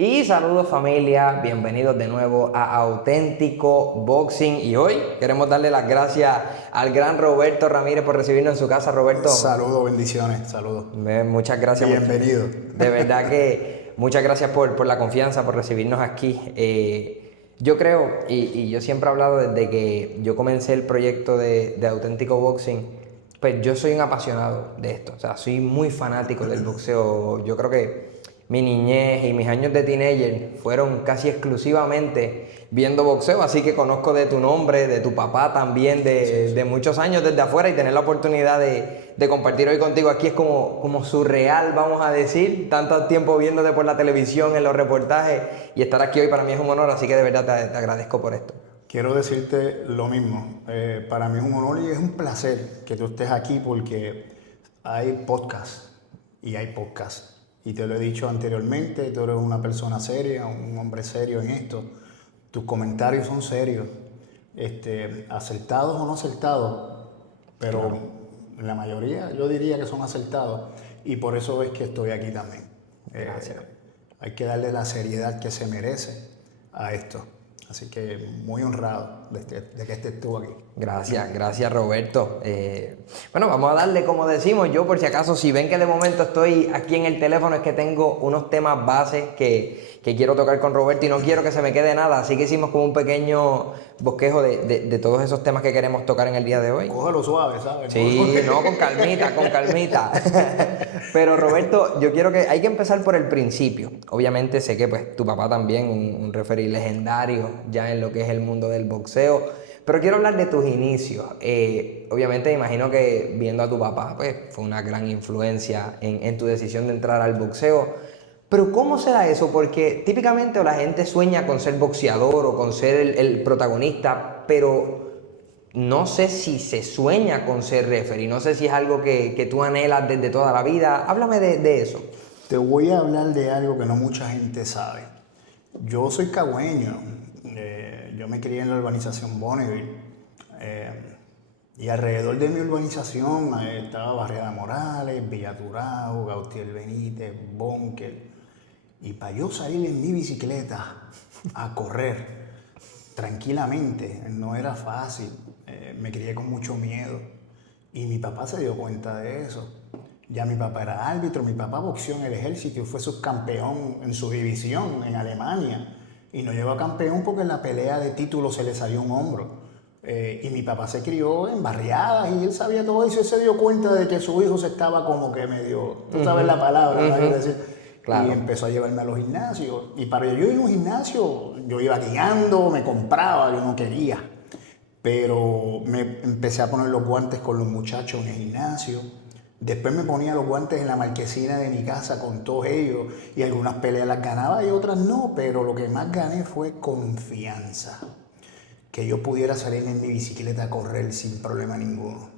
Y saludos familia, bienvenidos de nuevo a Auténtico Boxing y hoy queremos darle las gracias al gran Roberto Ramírez por recibirnos en su casa. Roberto, Saludos, bendiciones, saludos. muchas gracias. Bienvenido. De verdad que muchas gracias por la confianza, por recibirnos aquí. Yo creo, y yo siempre he hablado desde que yo comencé el proyecto de Auténtico Boxing, pues yo soy un apasionado de esto, o sea, soy muy fanático del boxeo. Yo creo que mi niñez y mis años de teenager fueron casi exclusivamente viendo boxeo, así que conozco de tu nombre, de tu papá también, de muchos años desde afuera, y tener la oportunidad de compartir hoy contigo aquí es como surreal, vamos a decir, tanto tiempo viéndote por la televisión, en los reportajes, y estar aquí hoy para mí es un honor, así que de verdad te agradezco por esto. Quiero decirte lo mismo. Para mí es un honor y es un placer que tú estés aquí porque hay podcast y hay podcast. Y te lo he dicho anteriormente, tú eres una persona seria, un hombre serio en esto. Tus comentarios son serios, acertados o no acertados, pero claro, la mayoría yo diría que son acertados y por eso es que estoy aquí también. Gracias. Hay que darle la seriedad que se merece a esto. Así que muy honrado de que estés tú aquí. Gracias Roberto. Bueno, vamos a darle como decimos. Yo por si acaso, si ven que de momento estoy aquí en el teléfono, es que tengo unos temas bases que quiero tocar con Roberto y no quiero que se me quede nada. Así que hicimos como un pequeño bosquejo de todos esos temas que queremos tocar en el día de hoy. Cógelo suave, ¿sabes? Sí, no, con calmita, con calmita. Pero Roberto, yo quiero que hay que empezar por el principio. Obviamente sé que pues tu papá también, un referee legendario ya en lo que es el mundo del boxeo. Pero quiero hablar de tus inicios. Obviamente me imagino que viendo a tu papá, pues fue una gran influencia en tu decisión de entrar al boxeo. Pero ¿cómo se da eso? Porque típicamente la gente sueña con ser boxeador o con ser el protagonista, pero no sé si se sueña con ser referee, no sé si es algo que tú anhelas desde toda la vida. Háblame de eso. Te voy a hablar de algo que no mucha gente sabe. Yo soy cagüeño. Yo me crié en la urbanización Bonneville. Y alrededor de mi urbanización estaba Barriada Morales, Villa Turao, Gautier Benítez, Bonker. Y para yo salir en mi bicicleta a correr tranquilamente, no era fácil. Me crié con mucho miedo. Y mi papá se dio cuenta de eso. Ya mi papá era árbitro, mi papá boxeó en el ejército y fue subcampeón en su división en Alemania. Y no llegó a campeón porque en la pelea de título se le salió un hombro. Y mi papá se crió en barriadas y él sabía todo eso y se dio cuenta de que su hijo se estaba como que medio, tú sabes la palabra, ¿no? Decir, claro. Y empezó a llevarme a los gimnasios. Y para yo ir a un gimnasio, yo iba guiando, me compraba, yo no quería. Pero me empecé a poner los guantes con los muchachos en el gimnasio. Después me ponía los guantes en la marquesina de mi casa con todos ellos y algunas peleas las ganaba y otras no, pero lo que más gané fue confianza. Que yo pudiera salir en mi bicicleta a correr sin problema ninguno.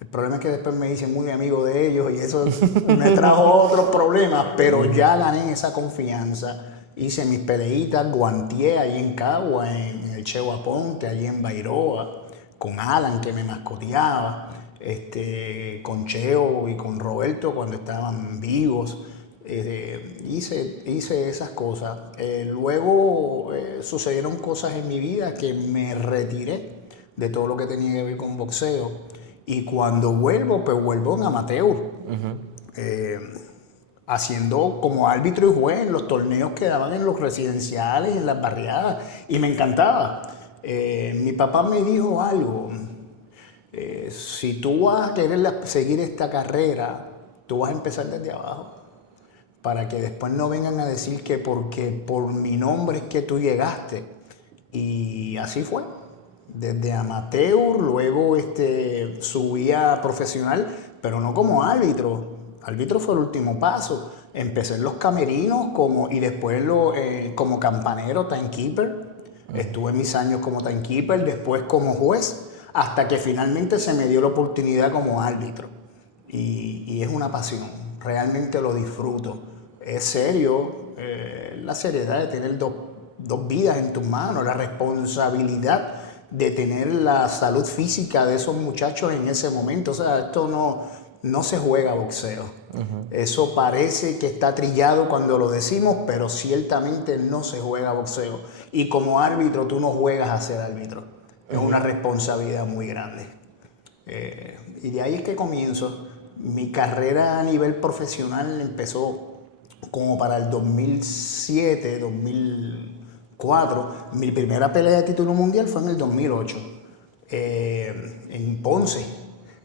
El problema es que después me hice muy amigo de ellos y eso me trajo otros problemas, pero ya gané esa confianza. Hice mis peleitas, guanteé allí en Cagua, en el Cheo Aponte, allí en Bairoa, con Alan que me mascoteaba. Con Cheo y con Roberto cuando estaban vivos. Hice esas cosas. Luego sucedieron cosas en mi vida que me retiré de todo lo que tenía que ver con boxeo. Y cuando vuelvo, pues vuelvo en amateur. Haciendo como árbitro y juez en los torneos que daban en los residenciales, en las barriadas. Y me encantaba. Mi papá me dijo algo. Si tú vas a querer seguir esta carrera, tú vas a empezar desde abajo. Para que después no vengan a decir que porque por mi nombre es que tú llegaste. Y así fue. Desde amateur, luego subí a profesional, pero no como árbitro. Árbitro fue el último paso. Empecé en los camerinos y después como campanero, timekeeper. Estuve mis años como timekeeper, después como juez, hasta que finalmente se me dio la oportunidad como árbitro. Y es una pasión, realmente lo disfruto. Es serio, la seriedad de tener dos vidas en tus manos, la responsabilidad de tener la salud física de esos muchachos en ese momento. O sea, esto no se juega boxeo. Eso parece que está trillado cuando lo decimos, pero ciertamente no se juega boxeo. Y como árbitro, tú no juegas a ser árbitro. Es una responsabilidad muy grande. Y de ahí es que comienzo. Mi carrera a nivel profesional empezó como para el 2007, 2004. Mi primera pelea de título mundial fue en el 2008, en Ponce,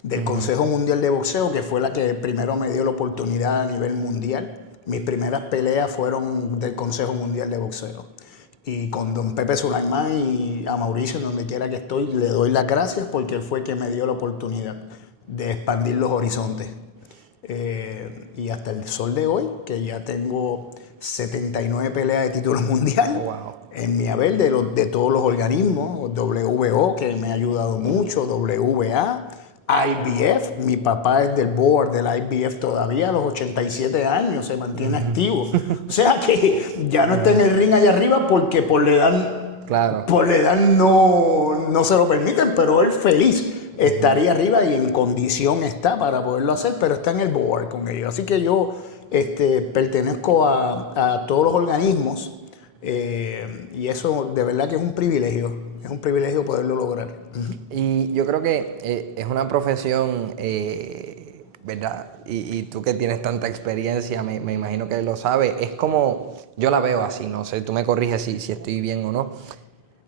del Consejo Mundial de Boxeo, que fue la que primero me dio la oportunidad a nivel mundial. Mis primeras peleas fueron del Consejo Mundial de Boxeo. Y con don Pepe Sulaimán y a Mauricio, en donde quiera que estoy, le doy las gracias porque él fue quien me dio la oportunidad de expandir los horizontes. Y hasta el sol de hoy, que ya tengo 79 peleas de título mundial en mi haber de todos los organismos, WBO, que me ha ayudado mucho, WBA, IBF, mi papá es del board del IBF todavía a los 87 años, se mantiene activo. O sea que ya no está en el ring allá arriba porque por la edad no se lo permiten, pero él feliz estaría arriba y en condición está para poderlo hacer, pero está en el board con ellos. Así que yo pertenezco a todos los organismos y eso de verdad que es un privilegio poderlo lograr. Y yo creo que es una profesión, ¿verdad? Y tú que tienes tanta experiencia, me imagino que lo sabes, es como, yo la veo así, no sé, tú me corriges si estoy bien o no.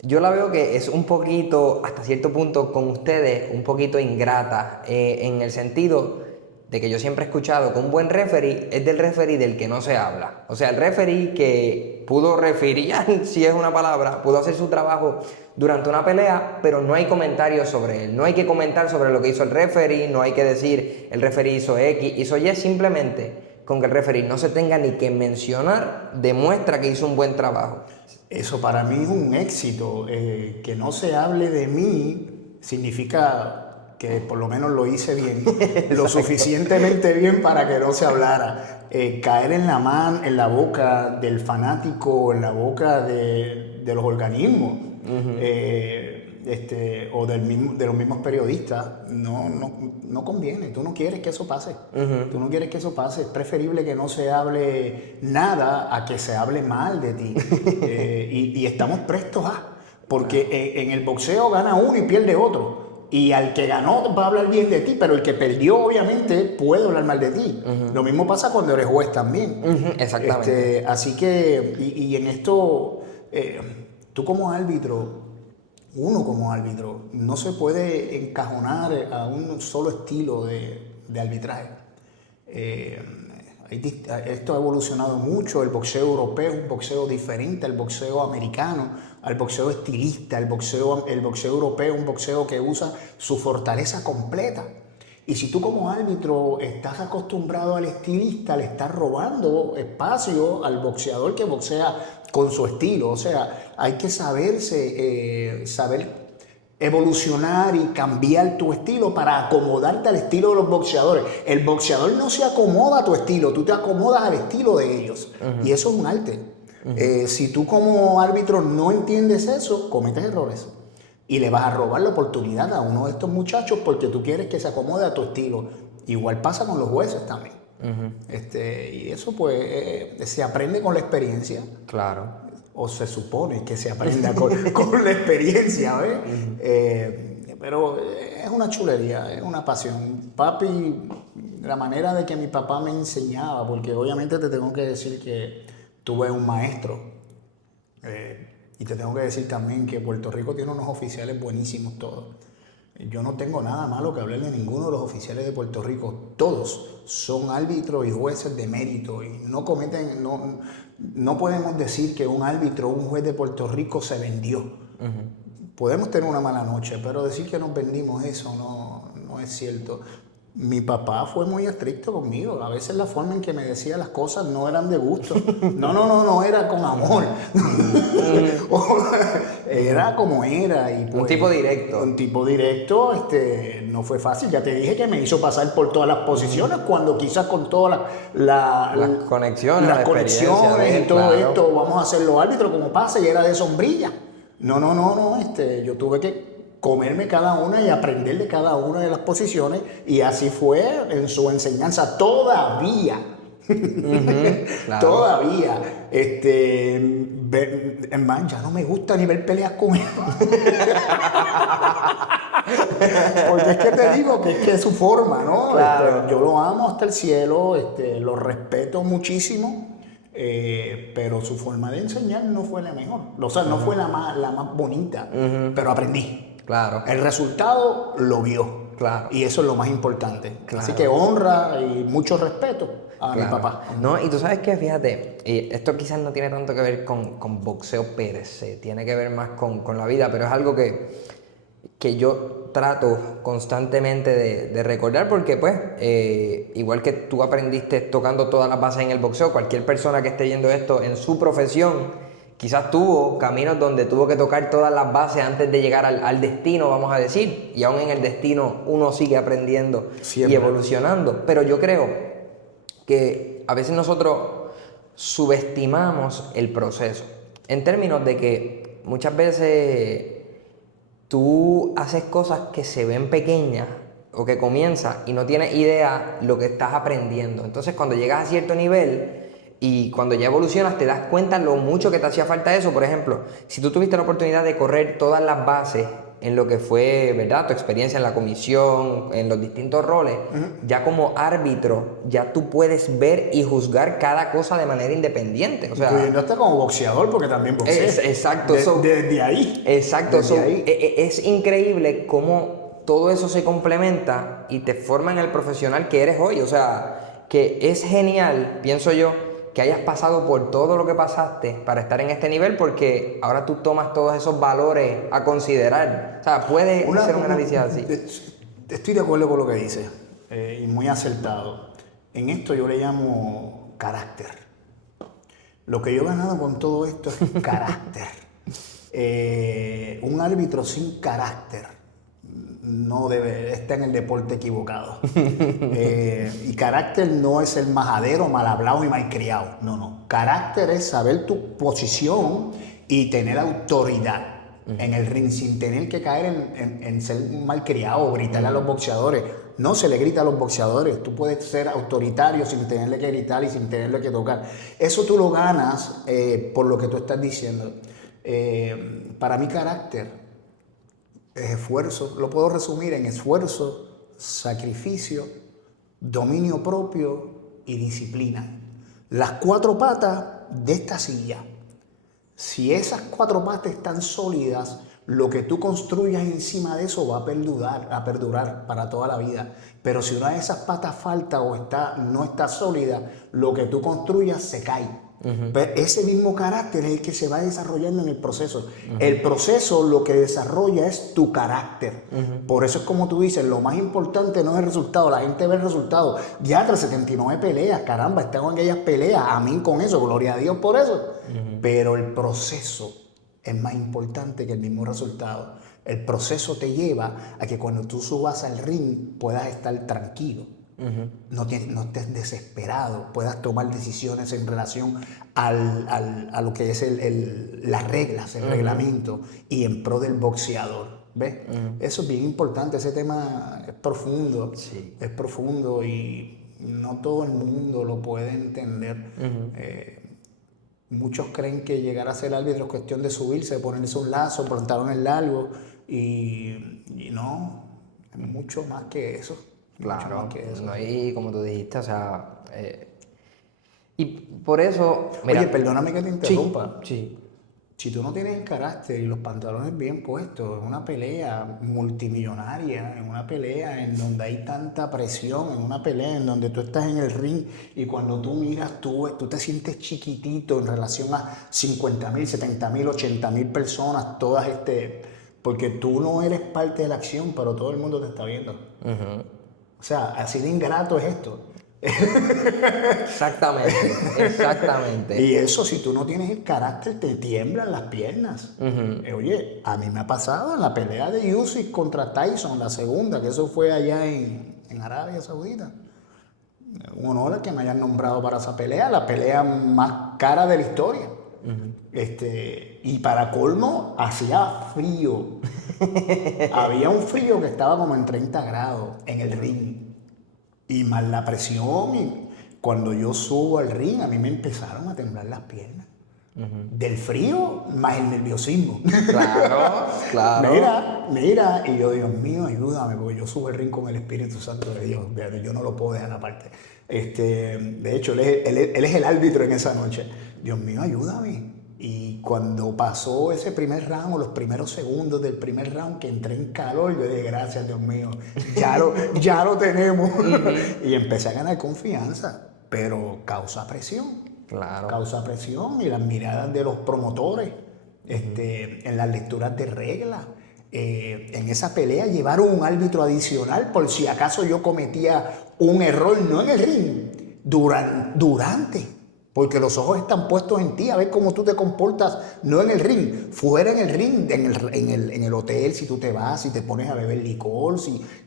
Yo la veo que es un poquito, hasta cierto punto, con ustedes, un poquito ingrata, en el sentido de que yo siempre he escuchado que un buen referee es del referee del que no se habla. O sea, el referee que pudo referiar, si es una palabra, pudo hacer su trabajo durante una pelea, pero no hay comentarios sobre él. No hay que comentar sobre lo que hizo el referee, no hay que decir el referee hizo X, hizo Y, simplemente con que el referee no se tenga ni que mencionar, demuestra que hizo un buen trabajo. Eso para mí es un éxito. Que no se hable de mí significa que por lo menos lo hice bien, lo suficientemente bien para que no se hablara. Caer en la boca del fanático, en la boca de los organismos, o de los mismos periodistas, no conviene. Tú no quieres que eso pase. Tú no quieres que eso pase. Es preferible que no se hable nada a que se hable mal de ti. Y estamos prestos porque en el boxeo gana uno y pierde otro. Y al que ganó va a hablar bien de ti, pero el que perdió obviamente puede hablar mal de ti. Lo mismo pasa cuando eres juez también. Exactamente. Así que, y en esto, tú como árbitro, uno como árbitro, no se puede encajonar a un solo estilo de arbitraje. Esto ha evolucionado mucho. El boxeo europeo es un boxeo diferente al boxeo americano, al boxeo estilista. El boxeo europeo es un boxeo que usa su fortaleza completa. Y si tú como árbitro estás acostumbrado al estilista, le estás robando espacio al boxeador que boxea con su estilo. O sea, hay que saber evolucionar y cambiar tu estilo para acomodarte al estilo de los boxeadores. El boxeador no se acomoda a tu estilo, tú te acomodas al estilo de ellos. Y eso es un arte. Si tú como árbitro no entiendes eso, cometes errores. Y le vas a robar la oportunidad a uno de estos muchachos porque tú quieres que se acomode a tu estilo. Igual pasa con los jueces también. Y eso pues se aprende con la experiencia. Claro. O se supone que se aprenda con la experiencia, ¿ves? Pero es una chulería, es una pasión. Papi, la manera de que mi papá me enseñaba, porque obviamente te tengo que decir que tuve un maestro. Y te tengo que decir también que Puerto Rico tiene unos oficiales buenísimos todos. Yo no tengo nada malo que hablar de ninguno de los oficiales de Puerto Rico. Todos son árbitros y jueces de mérito y no podemos decir que un árbitro o un juez de Puerto Rico se vendió. Podemos tener una mala noche, pero decir que nos vendimos eso no es cierto. Mi papá fue muy estricto conmigo. A veces la forma en que me decía las cosas no eran de gusto. No, era con amor. Era como era. Y pues, un tipo directo. Un tipo directo, no fue fácil. Ya te dije que me hizo pasar por todas las posiciones, cuando quizás con todas las conexiones, y todo esto, vamos a hacerlo árbitro como pasa, y era de sombrilla. Yo tuve que comerme cada una y aprender de cada una de las posiciones, y así fue en su enseñanza todavía. Claro. Todavía, es más, ya no me gusta ni ver peleas con él. Porque es que te digo que es su forma, ¿no? Claro. Yo lo amo hasta el cielo, lo respeto muchísimo, pero su forma de enseñar no fue la mejor. O sea, no fue la más bonita, pero aprendí. Claro. El resultado lo vio. Claro. Y eso es lo más importante. Claro. Así que honra y mucho respeto a mi papá. No, y tú sabes que, fíjate, esto quizás no tiene tanto que ver con boxeo per se, tiene que ver más con la vida, pero es algo que yo trato constantemente de recordar porque, pues, igual que tú aprendiste tocando todas las bases en el boxeo, cualquier persona que esté viendo esto en su profesión, quizás tuvo caminos donde tuvo que tocar todas las bases antes de llegar al destino, vamos a decir, y aún en el destino uno sigue aprendiendo Siempre. y evolucionando, pero yo creo que a veces nosotros subestimamos el proceso, en términos de que muchas veces tú haces cosas que se ven pequeñas o que comienzas y no tienes idea lo que estás aprendiendo. Entonces, cuando llegas a cierto nivel y cuando ya evolucionas, te das cuenta lo mucho que te hacía falta eso. Por ejemplo, si tú tuviste la oportunidad de correr todas las bases en lo que fue, ¿verdad?, tu experiencia en la comisión, en los distintos roles, ya como árbitro, ya tú puedes ver y juzgar cada cosa de manera independiente. O sea, Incluyendo hasta como boxeador, porque también boxeé. Exacto. Desde ahí. Exacto. Desde ahí. Es increíble cómo todo eso se complementa y te forma en el profesional que eres hoy. O sea, que es genial, pienso yo, que hayas pasado por todo lo que pasaste para estar en este nivel, porque ahora tú tomas todos esos valores a considerar. O sea, puedes hacer un análisis así. Estoy de acuerdo con lo que dices, y muy acertado. En esto yo le llamo carácter. Lo que yo he ganado con todo esto es carácter. Un árbitro sin carácter no debe, está en el deporte equivocado. Y carácter no es el majadero, mal hablado y malcriado. No. Carácter es saber tu posición y tener autoridad en el ring sin tener que caer en ser malcriado o gritarle a los boxeadores. No se le grita a los boxeadores. Tú puedes ser autoritario sin tenerle que gritar y sin tenerle que tocar. Eso tú lo ganas por lo que tú estás diciendo. Para mí carácter es esfuerzo, lo puedo resumir en esfuerzo, sacrificio, dominio propio y disciplina. Las 4 patas de esta silla. Si esas 4 patas están sólidas, lo que tú construyas encima de eso va a perdurar para toda la vida. Pero si una de esas patas falta o no está sólida, lo que tú construyas se cae. Pero ese mismo carácter es el que se va desarrollando en el proceso. El proceso lo que desarrolla es tu carácter. Por eso es como tú dices, lo más importante no es el resultado. La gente ve el resultado. Ya tras 79 peleas, caramba, están en aquellas peleas. Amén con eso, gloria a Dios por eso. Pero el proceso es más importante que el mismo resultado. El proceso te lleva a que cuando tú subas al ring puedas estar tranquilo. No estés desesperado, puedas tomar decisiones en relación a lo que es las reglas, el reglamento y en pro del boxeador. ¿Ves? Eso es bien importante, ese tema es profundo, es profundo y no todo el mundo lo puede entender. Muchos creen que llegar a ser árbitro es cuestión de subirse, ponerse un lazo, pantalones largos y no, es mucho más que eso. Claro, no, y como tú dijiste, o sea, y por eso, mira, oye, perdóname que te interrumpa. Sí. Si tú no tienes el carácter y los pantalones bien puestos, en una pelea multimillonaria, en una pelea en donde hay tanta presión, en una pelea en donde tú estás en el ring y cuando tú miras, tú te sientes chiquitito en relación a 50,000, 70,000, 80,000 personas, todas porque tú no eres parte de la acción, pero todo el mundo te está viendo. O sea, así de ingrato es esto. Exactamente. Y eso, si tú no tienes el carácter, te tiemblan las piernas. Oye, a mí me ha pasado en la pelea de Usyk contra Tyson, la segunda, que eso fue allá en Arabia Saudita. Un honor que me hayan nombrado para esa pelea, la pelea más cara de la historia. Y para colmo, hacía frío. Había un frío que estaba como en 30 grados en el ring. Y más la presión. Y cuando yo subo al ring, a mí me empezaron a temblar las piernas. Del frío más el nerviosismo. Claro, claro. Mira, y yo, Dios mío, ayúdame, porque yo subo el ring con el Espíritu Santo de Dios. Yo no lo puedo dejar aparte. De hecho, él es el árbitro en esa noche. Dios mío, ayúdame. Y cuando pasó ese primer round, o los primeros segundos del primer round, que entré en calor, yo dije, gracias, Dios mío, ya lo tenemos. Y empecé a ganar confianza, pero causa presión. Claro. Causa presión y las miradas de los promotores, en las lecturas de reglas. En esa pelea llevaron un árbitro adicional por si acaso yo cometía un error, no en el ring, durante. Porque los ojos están puestos en ti, a ver cómo tú te comportas, no en el ring, fuera en el ring, en el hotel, si tú te vas, si te pones a beber licor,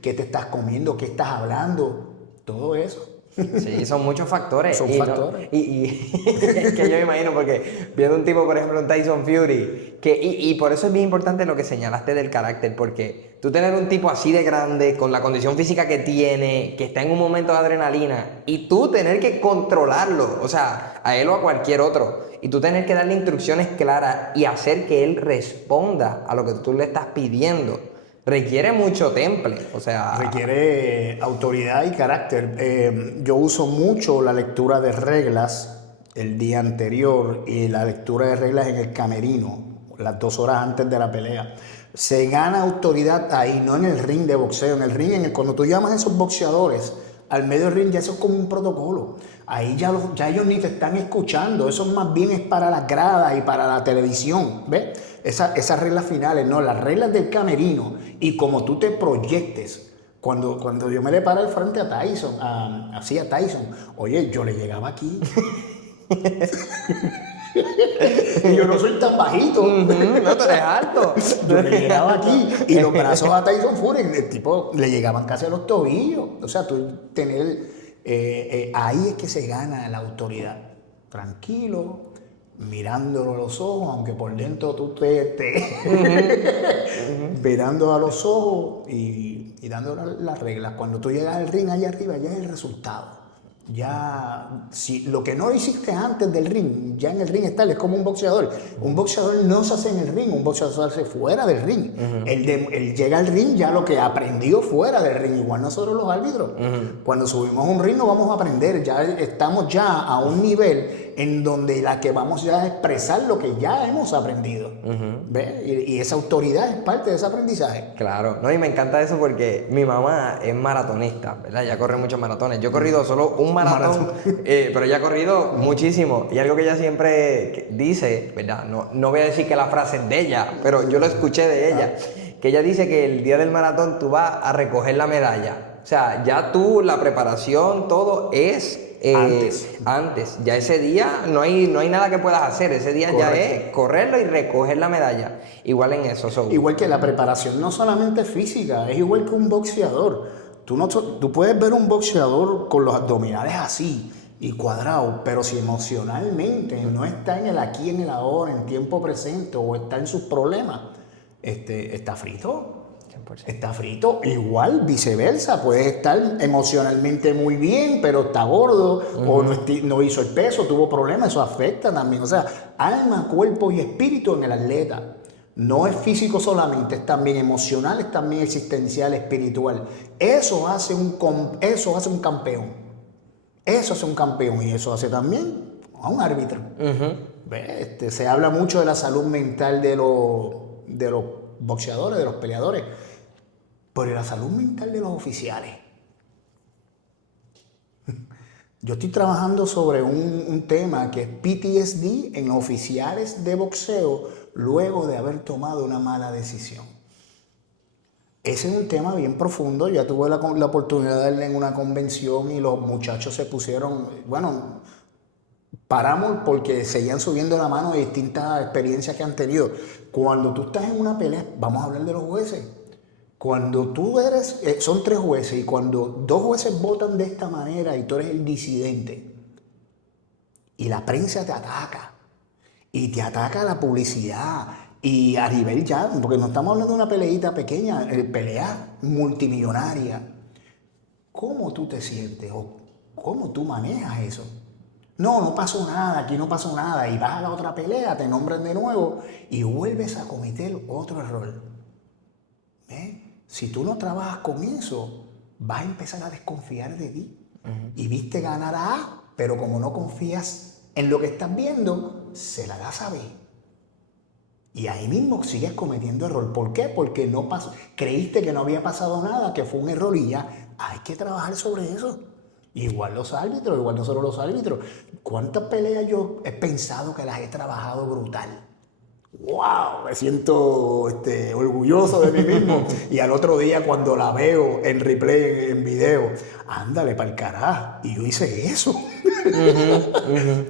qué te estás comiendo, qué estás hablando, todo eso. Sí, son muchos factores. Son factores. Y es que yo me imagino, porque viendo un tipo, por ejemplo, un Tyson Fury, y por eso es bien importante lo que señalaste del carácter, porque tú tener un tipo así de grande, con la condición física que tiene, que está en un momento de adrenalina, y tú tener que controlarlo, o sea, a él o a cualquier otro, y tú tener que darle instrucciones claras y hacer que él responda a lo que tú le estás pidiendo. Requiere mucho temple, o sea... Requiere autoridad y carácter. Yo uso mucho la lectura de reglas el día anterior y la lectura de reglas en el camerino, las 2 horas antes de la pelea. Se gana autoridad ahí, no en el ring de boxeo. En el ring, cuando tú llamas a esos boxeadores al medio del ring, ya eso es como un protocolo. Ahí ya ellos ni te están escuchando. Eso más bien es para las gradas y para la televisión, ¿ves? Esas reglas finales, no, las reglas del camerino y como tú te proyectes. Cuando yo me le paré al frente a Tyson, a Tyson, oye, yo le llegaba aquí. Y yo no soy tan bajito. No, tú eres alto. Yo le llegaba aquí y los brazos a Tyson Fury, el tipo le llegaban casi a los tobillos. O sea, tú tener, ahí es que se gana la autoridad. Tranquilo, mirándolo a los ojos, aunque por dentro tú mirando a los ojos y dándole las reglas. Cuando tú llegas al ring allá arriba, ya es el resultado. Ya, si lo que no hiciste antes del ring, ya en el ring está, es como un boxeador. Un boxeador no se hace en el ring, un boxeador se hace fuera del ring. Él llega al ring ya lo que aprendió fuera del ring, igual nosotros los árbitros. Cuando subimos a un ring no vamos a aprender, ya estamos ya a un nivel en donde la que vamos ya a expresar lo que ya hemos aprendido. ¿Ves? Y esa autoridad es parte de ese aprendizaje. Claro, no, y me encanta eso porque mi mamá es maratonista, ¿verdad? Ella corre muchos maratones. Yo he corrido solo un maratón, pero ella ha corrido muchísimo. Y algo que ella siempre dice, ¿verdad? No voy a decir que la frase es de ella, pero yo lo escuché de ella, que ella dice que el día del maratón tú vas a recoger la medalla. O sea, ya tú, la preparación, todo es... antes, ya ese día no hay nada que puedas hacer, ese día correcto. Ya es correrlo y recoger la medalla, igual en eso. Igual que la preparación no solamente física, es igual que un boxeador. Tú puedes ver un boxeador con los abdominales así y cuadrados, pero si emocionalmente no está en el aquí, en el ahora, en tiempo presente o está en sus problemas, está frito. 100%. Está frito, igual viceversa, puede estar emocionalmente muy bien, pero está gordo o no hizo el peso, tuvo problemas, eso afecta también. O sea, alma, cuerpo y espíritu en el atleta. No es físico solamente, es también emocional, es también existencial, espiritual. Eso hace un campeón. Eso hace un campeón y eso hace también a un árbitro. Se habla mucho de la salud mental de los boxeadores, de los peleadores. Pero la salud mental de los oficiales. Yo estoy trabajando sobre un tema que es PTSD en oficiales de boxeo luego de haber tomado una mala decisión. Ese es un tema bien profundo. Ya tuve la oportunidad de darle en una convención y los muchachos se pusieron, paramos porque seguían subiendo la mano de distintas experiencias que han tenido. Cuando tú estás en una pelea, vamos a hablar de los jueces. Cuando tú son 3 jueces y cuando 2 jueces votan de esta manera y tú eres el disidente y la prensa te ataca y te ataca la publicidad. Y a nivel ya, porque no estamos hablando de una peleita pequeña, pelea multimillonaria. ¿Cómo tú te sientes o cómo tú manejas eso? No, no pasó nada, aquí no pasó nada. Y vas a la otra pelea, te nombran de nuevo y vuelves a cometer otro error. ¿Ves? Si tú no trabajas con eso, vas a empezar a desconfiar de ti. Y viste ganar a A, pero como no confías en lo que estás viendo, se la das a B. Y ahí mismo sigues cometiendo error. ¿Por qué? Porque no pasó, creíste que no había pasado nada, que fue un error y ya. Hay que trabajar sobre eso. Igual los árbitros, igual no solo los árbitros. ¿Cuántas peleas yo he pensado que las he trabajado brutal? ¡Wow! Me siento orgulloso de mí mismo. Y al otro día cuando la veo en replay, en video, ándale para el carajo. Y yo hice eso.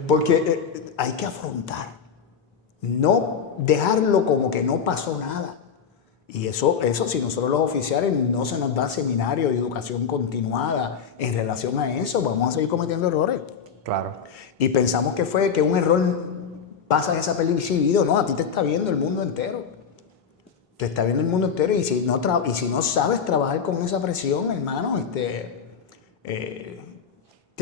Porque hay que afrontar. No dejarlo como que no pasó nada. Y eso si nosotros los oficiales no se nos da seminario de educación continuada en relación a eso, vamos a seguir cometiendo errores. Claro. Y pensamos que fue que un error pasa desapercibido. No, a ti te está viendo el mundo entero. Te está viendo el mundo entero y si no sabes trabajar con esa presión, hermano, te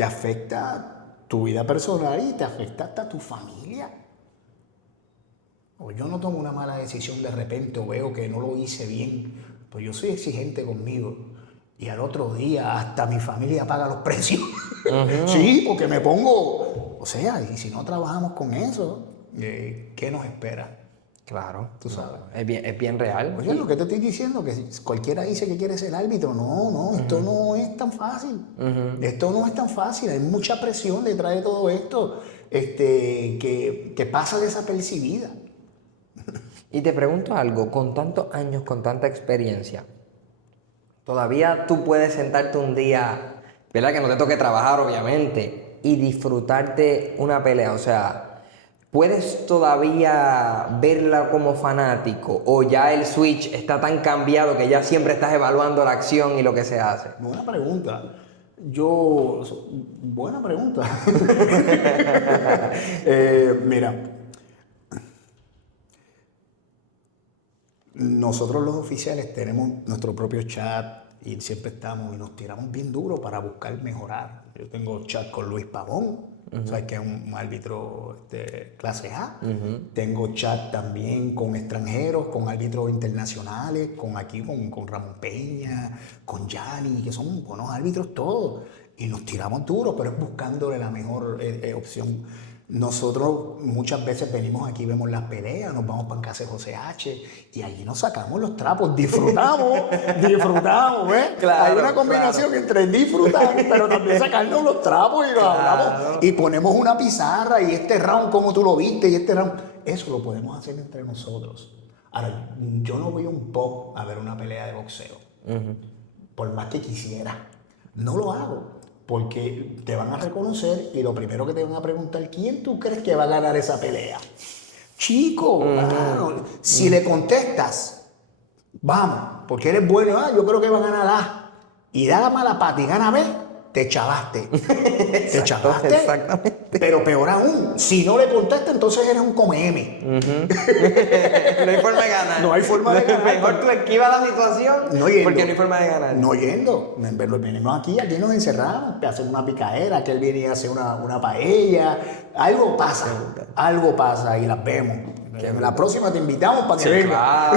afecta tu vida personal y te afecta hasta tu familia. O yo no tomo una mala decisión de repente o veo que no lo hice bien, pues yo soy exigente conmigo. Y al otro día hasta mi familia paga los precios. Sí, porque me pongo... O sea, y si no trabajamos con eso, ¿qué nos espera? Claro. Tú sabes. Es bien real. Oye, lo que te estoy diciendo, que si cualquiera dice que quiere ser árbitro, no, esto no es tan fácil. Esto no es tan fácil, hay mucha presión detrás de todo esto que pasa desapercibida. Y te pregunto algo, con tantos años, con tanta experiencia, ¿todavía tú puedes sentarte un día, verdad que no te toque trabajar obviamente, y disfrutarte una pelea? O sea, ¿puedes todavía verla como fanático o ya el switch está tan cambiado que ya siempre estás evaluando la acción y lo que se hace? Buena pregunta. Buena pregunta. Mira. Nosotros los oficiales tenemos nuestro propio chat y siempre estamos y nos tiramos bien duro para buscar mejorar. Yo tengo chat con Luis Pavón, ¿sabes? Que es un árbitro clase A. Tengo chat también con extranjeros, con árbitros internacionales, con Ramón Peña, con Gianni, que son buenos árbitros todos. Y nos tiramos duro, pero es buscándole la mejor opción. Nosotros muchas veces venimos aquí, vemos las peleas, nos vamos para casa de José H. y allí nos sacamos los trapos, disfrutamos, ¿ves? Claro, hay una combinación entre disfrutar, pero también sacarnos los trapos y nos hablamos y ponemos una pizarra y este round, como tú lo viste, y este round, eso lo podemos hacer entre nosotros. Ahora, yo no voy a un pub a ver una pelea de boxeo, por más que quisiera, no lo hago. Porque te van a reconocer y lo primero que te van a preguntar, ¿quién tú crees que va a ganar esa pelea? Chico, claro, si le contestas, vamos, porque eres bueno, yo creo que va a ganar A. Y da la mala pata y gana B, te chavaste. Te chavaste. Exactamente. Pero peor aún, si no le contestas, entonces eres un come M. No hay forma de ganar. No hay forma de ganar. Mejor tú esquivas la situación porque no hay forma de ganar. No yendo. Venimos aquí nos encerramos, hacemos una picadera, que él viene y hace una paella. Algo pasa y las vemos. La próxima te invitamos para que venga.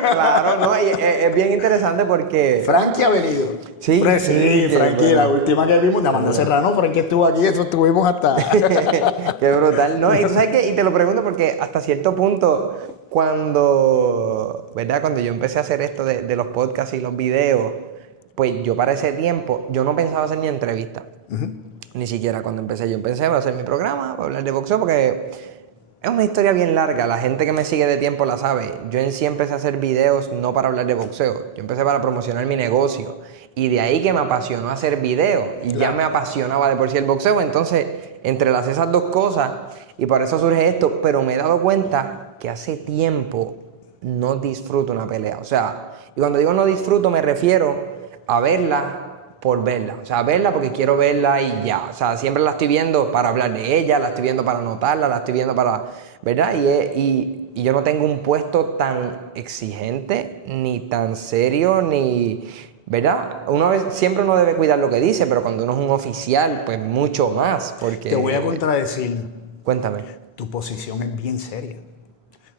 Claro, no, es bien interesante porque... Frankie ha venido. Sí, Frankie, la última que vimos, Amanda Serrano, Frankie estuvo aquí, eso estuvimos hasta... Qué brutal, ¿no? Y tú sabes que, y te lo pregunto porque hasta cierto punto, cuando yo empecé a hacer esto de los podcasts y los videos, pues yo para ese tiempo, yo no pensaba hacer ni entrevista. Ni siquiera cuando empecé. Yo empecé a hacer mi programa, a hablar de boxeo, porque... es una historia bien larga, la gente que me sigue de tiempo la sabe. Yo en sí empecé a hacer videos no para hablar de boxeo, yo empecé para promocionar mi negocio. Y de ahí que me apasionó hacer videos. Y ya me apasionaba de por sí el boxeo, entonces entrelacé esas dos cosas y por eso surge esto. Pero me he dado cuenta que hace tiempo no disfruto una pelea. O sea, y cuando digo no disfruto me refiero a verla por verla. O sea, verla porque quiero verla y ya. O sea, siempre la estoy viendo para hablar de ella, la estoy viendo para anotarla, la estoy viendo para... ¿Verdad? Y yo no tengo un puesto tan exigente, ni tan serio, ni... ¿Verdad? Siempre uno debe cuidar lo que dice, pero cuando uno es un oficial, pues mucho más, porque... Te voy a contradecir. Cuéntame. Tu posición es bien seria.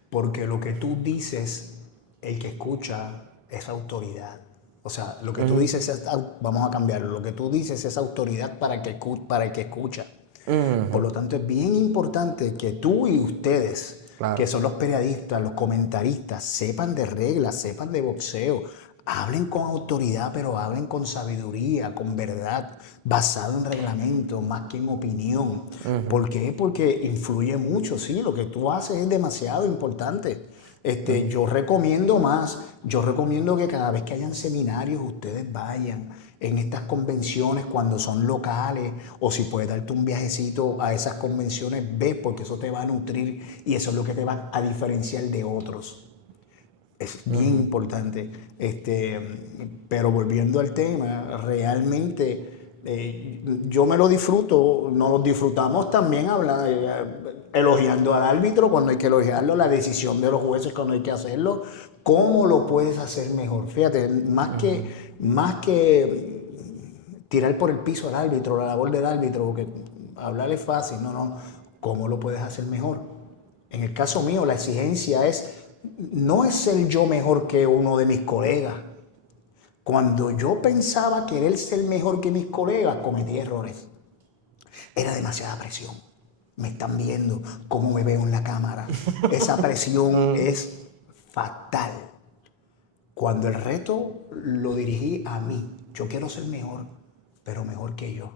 Porque lo que tú dices, el que escucha es autoridad. O sea, lo que tú dices es, vamos a cambiarlo, lo que tú dices es autoridad para el que escucha. Por lo tanto, es bien importante que tú y ustedes, Claro. que son los periodistas, los comentaristas, sepan de reglas, sepan de boxeo, hablen con autoridad, pero hablen con sabiduría, con verdad, basado en reglamento, más que en opinión. ¿Por qué? Porque influye mucho, sí, lo que tú haces es demasiado importante. Yo recomiendo que cada vez que hayan seminarios ustedes vayan en estas convenciones cuando son locales, o si puedes darte un viajecito a esas convenciones, ve, porque eso te va a nutrir y eso es lo que te va a diferenciar de otros. Es bien importante. Pero volviendo al tema, realmente yo me lo disfruto, nos lo disfrutamos también elogiando al árbitro cuando hay que elogiarlo, la decisión de los jueces cuando hay que hacerlo, cómo lo puedes hacer mejor. Fíjate, más que tirar por el piso al árbitro, la labor del árbitro, porque hablar es fácil, no, ¿cómo lo puedes hacer mejor? En el caso mío, la exigencia no es ser yo mejor que uno de mis colegas. Cuando yo pensaba querer ser mejor que mis colegas, cometí errores. Era demasiada presión. Me están viendo cómo me veo en la cámara. Esa presión es fatal. Cuando el reto lo dirigí a mí, yo quiero ser mejor, pero mejor que yo.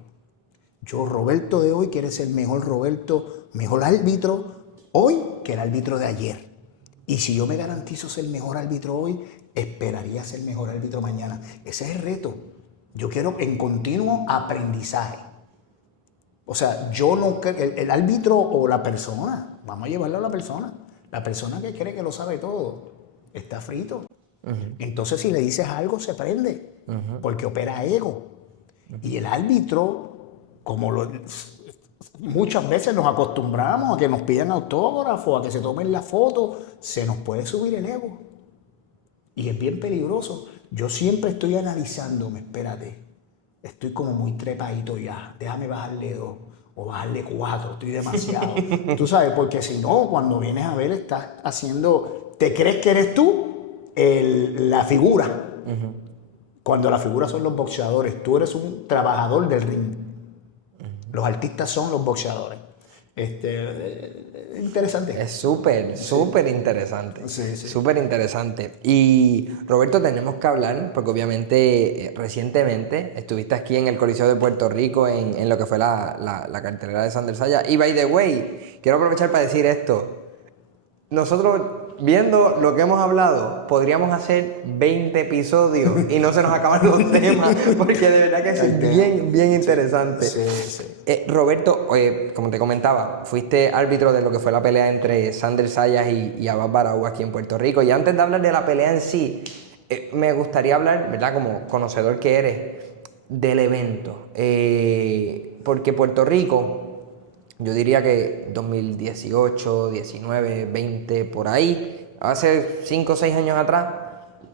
Yo, Roberto de hoy, quiere ser mejor Roberto, mejor árbitro hoy que el árbitro de ayer. Y si yo me garantizo ser mejor árbitro hoy, esperaría ser mejor árbitro mañana. Ese es el reto. Yo quiero en continuo aprendizaje. O sea, yo no el árbitro o la persona, vamos a llevarlo a la persona que cree que lo sabe todo, está frito. Entonces, si le dices algo, se prende, porque opera ego. Y el árbitro, muchas veces nos acostumbramos a que nos pidan autógrafos, a que se tomen la foto, se nos puede subir el ego. Y es bien peligroso. Yo siempre estoy analizándome, espérate, estoy como muy trepadito ya, déjame bajarle 2 o bajarle 4, estoy demasiado. Tú sabes, porque si no, cuando vienes a ver, estás haciendo, te crees que eres tú la figura. Cuando la figura son los boxeadores, tú eres un trabajador del ring. Los artistas son los boxeadores. Interesante. Es súper interesante. Sí. Súper interesante. Y Roberto, tenemos que hablar, porque obviamente recientemente estuviste aquí en el Coliseo de Puerto Rico en lo que fue la cartelera de Sander Saya. Y by the way, quiero aprovechar para decir esto. Nosotros, viendo lo que hemos hablado, podríamos hacer 20 episodios y no se nos acaban los temas, porque de verdad que es bien interesante. Sí. Roberto, como te comentaba, fuiste árbitro de lo que fue la pelea entre Sander Sayas y Abbas Barao aquí en Puerto Rico. Y antes de hablar de la pelea en sí, me gustaría hablar, ¿verdad? Como conocedor que eres, del evento. Porque Puerto Rico, yo diría que 2018, 19, 20, por ahí, hace 5 o 6 años atrás,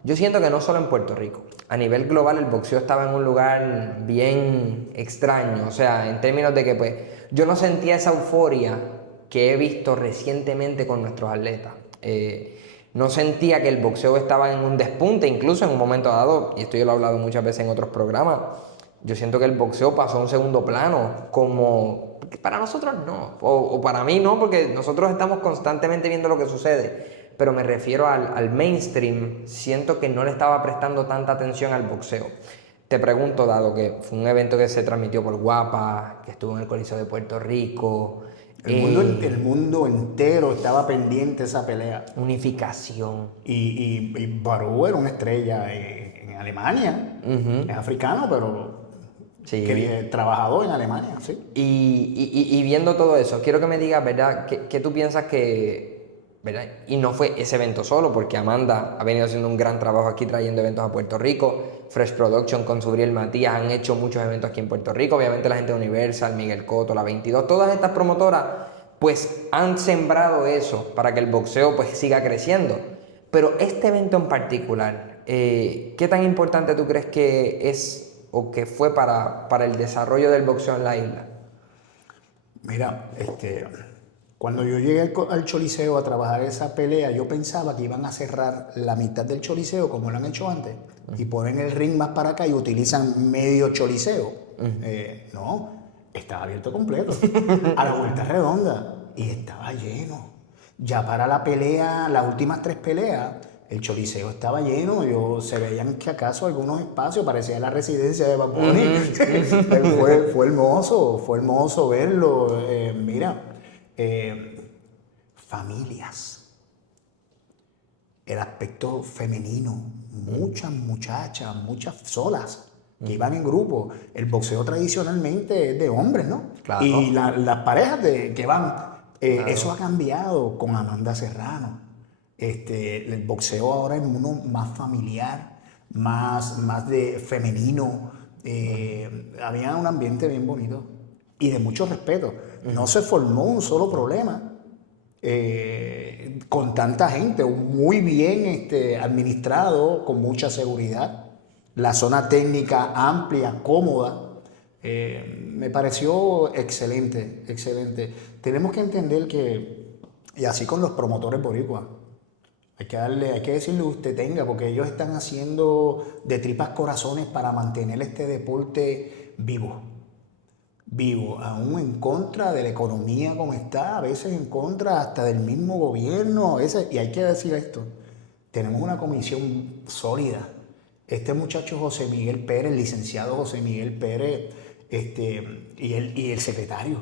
yo siento que no solo en Puerto Rico, a nivel global el boxeo estaba en un lugar bien extraño, o sea, en términos de que pues yo no sentía esa euforia que he visto recientemente con nuestros atletas. No sentía que el boxeo estaba en un despunte, incluso en un momento dado, y esto yo lo he hablado muchas veces en otros programas, yo siento que el boxeo pasó a un segundo plano, como para nosotros no, o para mí no, porque nosotros estamos constantemente viendo lo que sucede, pero me refiero al mainstream, siento que no le estaba prestando tanta atención al boxeo. Te pregunto, dado que fue un evento que se transmitió por Guapa, que estuvo en el Coliseo de Puerto Rico. El mundo entero estaba pendiente de esa pelea. Unificación. Y Barao era una estrella en Alemania. Es africano, pero sí. Trabajador en Alemania, sí. Y viendo todo eso, quiero que me digas, ¿verdad? ¿Qué tú piensas que ¿verdad? Y no fue ese evento solo, porque Amanda ha venido haciendo un gran trabajo aquí trayendo eventos a Puerto Rico. Fresh Production con Subriel Matías han hecho muchos eventos aquí en Puerto Rico. Obviamente la gente de Universal, Miguel Cotto, la 22, todas estas promotoras pues han sembrado eso para que el boxeo pues siga creciendo. Pero este evento en particular, ¿qué tan importante tú crees que es o que fue para el desarrollo del boxeo en la isla? Mira, cuando yo llegué al Choliseo a trabajar esa pelea, yo pensaba que iban a cerrar la mitad del Choliseo como lo han hecho antes y ponen el ring más para acá y utilizan medio Choliseo. No, estaba abierto completo, a la vuelta redonda y estaba lleno. Ya para la pelea, las últimas 3 peleas, el Choliseo estaba lleno, se veían que acaso algunos espacios, parecía la residencia de Bad Bunny. Fue hermoso verlo. Mira, familias, el aspecto femenino, muchas muchachas, muchas solas que iban en grupo. El boxeo tradicionalmente es de hombres, ¿no? Claro. Y las parejas que van, Claro. eso ha cambiado con Amanda Serrano. El boxeo ahora es uno más familiar, más de femenino. Había un ambiente bien bonito y de mucho respeto. No se formó un solo problema con tanta gente, muy bien administrado, con mucha seguridad. La zona técnica amplia, cómoda. Me pareció excelente, excelente. Tenemos que entender que, y así con los promotores boricuas, hay que decirle usted tenga, porque ellos están haciendo de tripas corazones para mantener este deporte vivo, aún en contra de la economía como está, a veces en contra hasta del mismo gobierno, a veces, y hay que decir esto, tenemos una comisión sólida. Este muchacho José Miguel Pérez, el licenciado José Miguel Pérez, y el secretario,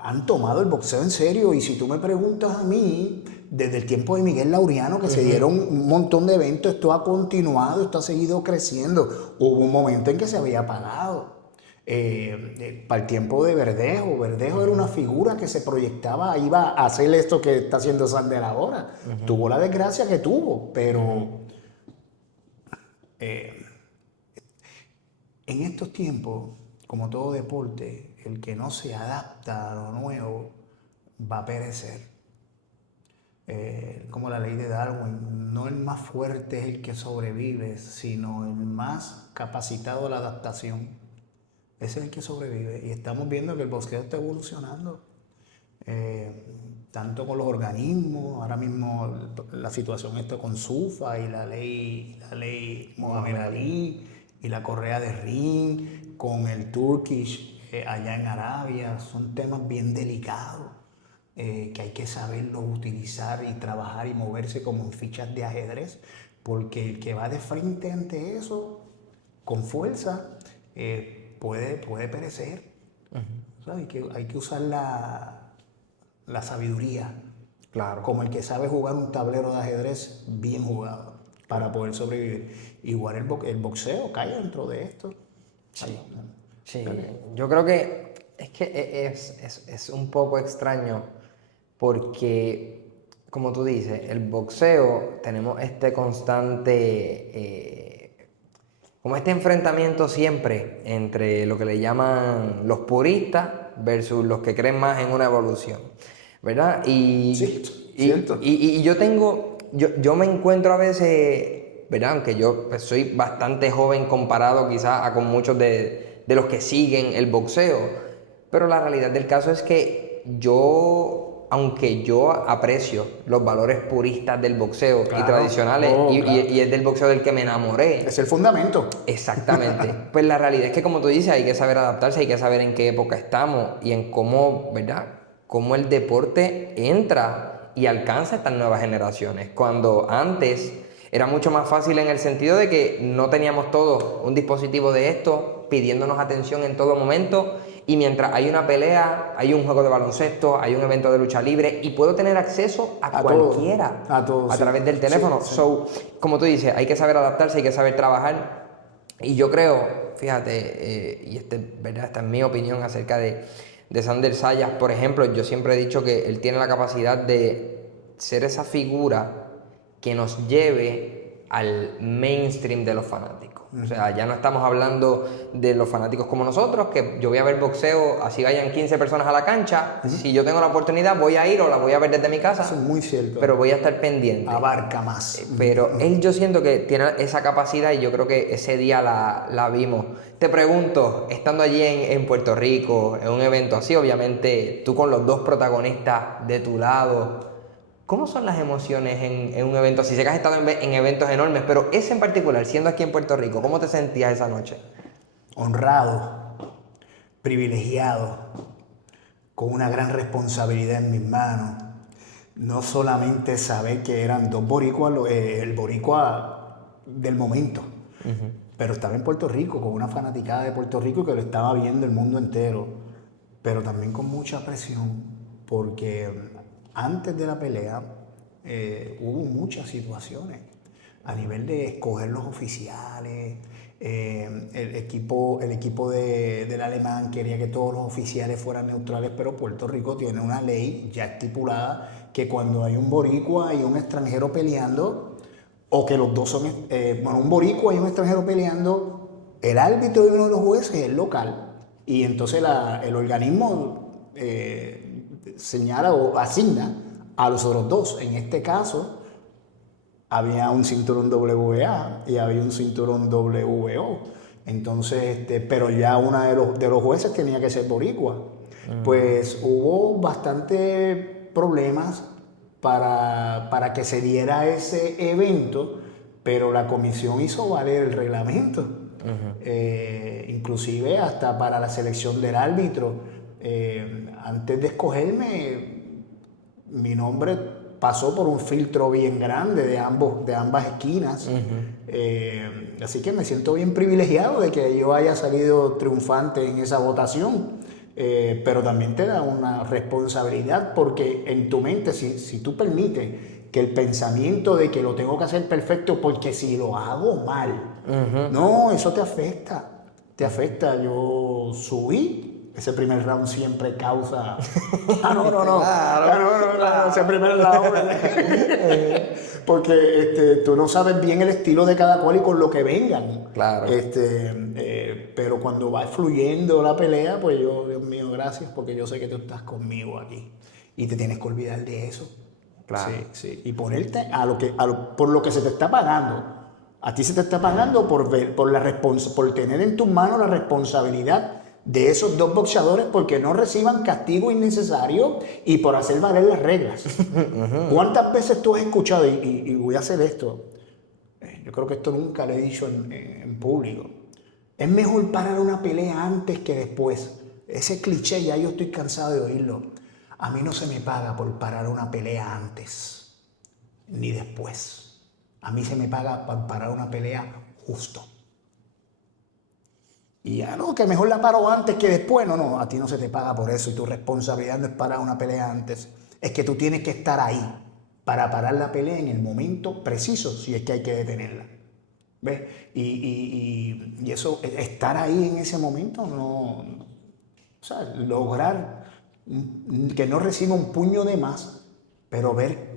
han tomado el boxeo en serio. Y si tú me preguntas a mí, desde el tiempo de Miguel Laureano, que se dieron un montón de eventos, esto ha continuado, esto ha seguido creciendo. Hubo un momento en que se había apagado. Para el tiempo de Verdejo era una figura que se proyectaba, iba a hacer esto que está haciendo Sander ahora. Tuvo la desgracia que tuvo, pero en estos tiempos, como todo deporte, el que no se adapta a lo nuevo va a perecer. Como la ley de Darwin, no el más fuerte es el que sobrevive, sino el más capacitado a la adaptación. Ese es el que sobrevive. Y estamos viendo que el boxeo está evolucionando. Tanto con los organismos, ahora mismo la situación está con SUFA y la ley Mohamed Ali y la correa de ring, con el Turkish allá en Arabia, son temas bien delicados que hay que saberlos utilizar y trabajar y moverse como en fichas de ajedrez, porque el que va de frente ante eso con fuerza puede perecer. O sea, hay que usar la sabiduría, Claro. como el que sabe jugar un tablero de ajedrez bien jugado para poder sobrevivir. Igual el boxeo cae dentro de esto. Sí, sí. Yo creo que es un poco extraño porque, como tú dices, el boxeo tenemos este constante, como este enfrentamiento siempre entre lo que le llaman los puristas versus los que creen más en una evolución, ¿verdad? Sí, cierto. Y yo me encuentro a veces, ¿verdad? Aunque yo pues, soy bastante joven comparado quizás a con muchos de los que siguen el boxeo, pero la realidad del caso es que aunque yo aprecio los valores puristas del boxeo y tradicionales, claro. y es del boxeo del que me enamoré. Es el fundamento. Exactamente. Pues la realidad es que, como tú dices, hay que saber adaptarse, hay que saber en qué época estamos y en cómo, ¿verdad? Cómo el deporte entra y alcanza estas nuevas generaciones. Cuando antes era mucho más fácil en el sentido de que no teníamos todos un dispositivo de esto pidiéndonos atención en todo momento, y mientras hay una pelea, hay un juego de baloncesto, hay un evento de lucha libre y puedo tener acceso a cualquiera todo, a través del teléfono. Sí. So, como tú dices, hay que saber adaptarse, hay que saber trabajar, y yo creo, fíjate, ¿verdad? Esta es mi opinión acerca de Sander Sayas, por ejemplo, yo siempre he dicho que él tiene la capacidad de ser esa figura que nos lleve al mainstream de los fanáticos. O sea, ya no estamos hablando de los fanáticos como nosotros, que yo voy a ver boxeo, así vayan 15 personas a la cancha, si yo tengo la oportunidad voy a ir o la voy a ver desde mi casa. Eso es muy cierto. Pero voy a estar pendiente. Abarca más. Pero él, yo siento que tiene esa capacidad y yo creo que ese día la vimos. Te pregunto, estando allí en Puerto Rico, en un evento así, obviamente tú con los dos protagonistas de tu lado, ¿cómo son las emociones en un evento así? Sé que has estado en eventos enormes, pero ese en particular, siendo aquí en Puerto Rico, ¿cómo te sentías esa noche? Honrado, privilegiado, con una gran responsabilidad en mis manos. No solamente saber que eran dos boricuas, el boricua del momento, pero estaba en Puerto Rico, con una fanaticada de Puerto Rico que lo estaba viendo el mundo entero, pero también con mucha presión, porque antes de la pelea hubo muchas situaciones a nivel de escoger los oficiales. El equipo del alemán quería que todos los oficiales fueran neutrales, pero Puerto Rico tiene una ley ya estipulada que cuando hay un boricua y un extranjero peleando, o que los dos son, un boricua y un extranjero peleando, el árbitro y uno de los jueces es el local, y entonces el organismo señala o asigna a los otros dos. En este caso, había un cinturón WBA y había un cinturón WBO. Entonces, pero ya una de los jueces tenía que ser boricua. Pues hubo bastante problemas para que se diera ese evento, pero la comisión hizo valer el reglamento. Inclusive hasta para la selección del árbitro. Antes de escogerme, mi nombre pasó por un filtro bien grande de ambas esquinas. Así que me siento bien privilegiado de que yo haya salido triunfante en esa votación. Pero también te da una responsabilidad, porque en tu mente, si tú permites que el pensamiento de que lo tengo que hacer perfecto porque si lo hago mal, no, eso te afecta. Te afecta. Yo subí. Ese primer round siempre causa... no. Claro. Ese primer round... Porque tú no sabes bien el estilo de cada cual y con lo que vengan. Claro. Pero cuando va fluyendo la pelea, pues yo, Dios mío, gracias, porque yo sé que tú estás conmigo aquí. Y te tienes que olvidar de eso. Claro. Sí. Y ponerte por lo que se te está pagando. A ti se te está pagando por tener en tus manos la responsabilidad de esos dos boxeadores, porque no reciban castigo innecesario y por hacer valer las reglas. ¿Cuántas veces tú has escuchado, y voy a hacer esto, yo creo que esto nunca lo he dicho en público, es mejor parar una pelea antes que después? Ese cliché ya yo estoy cansado de oírlo. A mí no se me paga por parar una pelea antes ni después. A mí se me paga por parar una pelea justo. Y ya no, que mejor la paro antes que después. No, a ti no se te paga por eso, y tu responsabilidad no es parar una pelea antes. Es que tú tienes que estar ahí para parar la pelea en el momento preciso, si es que hay que detenerla. ¿Ves? Y eso, estar ahí en ese momento, no, o sea, lograr que no reciba un puño de más, pero ver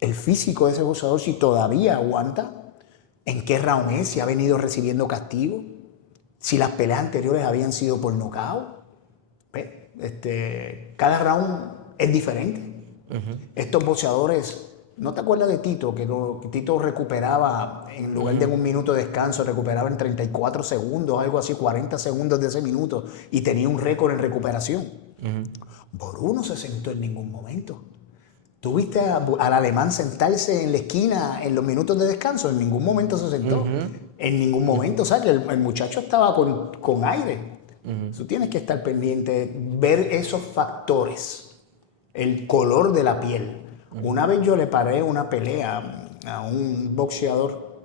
el físico de ese boxeador, si todavía aguanta, en qué round es, si ha venido recibiendo castigo, si las peleas anteriores habían sido por nocaut. Cada round es diferente. Estos boxeadores, ¿no te acuerdas de Tito? Que Tito recuperaba, en lugar de 1 minuto de descanso, recuperaba en 34 segundos, algo así, 40 segundos de ese minuto, y tenía un récord en recuperación. Boru no se sentó en ningún momento. ¿Tú viste al alemán sentarse en la esquina en los minutos de descanso? En ningún momento se sentó. En ningún momento. O sea, que el muchacho estaba con aire. Tú tienes que estar pendiente, ver esos factores. El color de la piel. Una vez yo le paré una pelea a un boxeador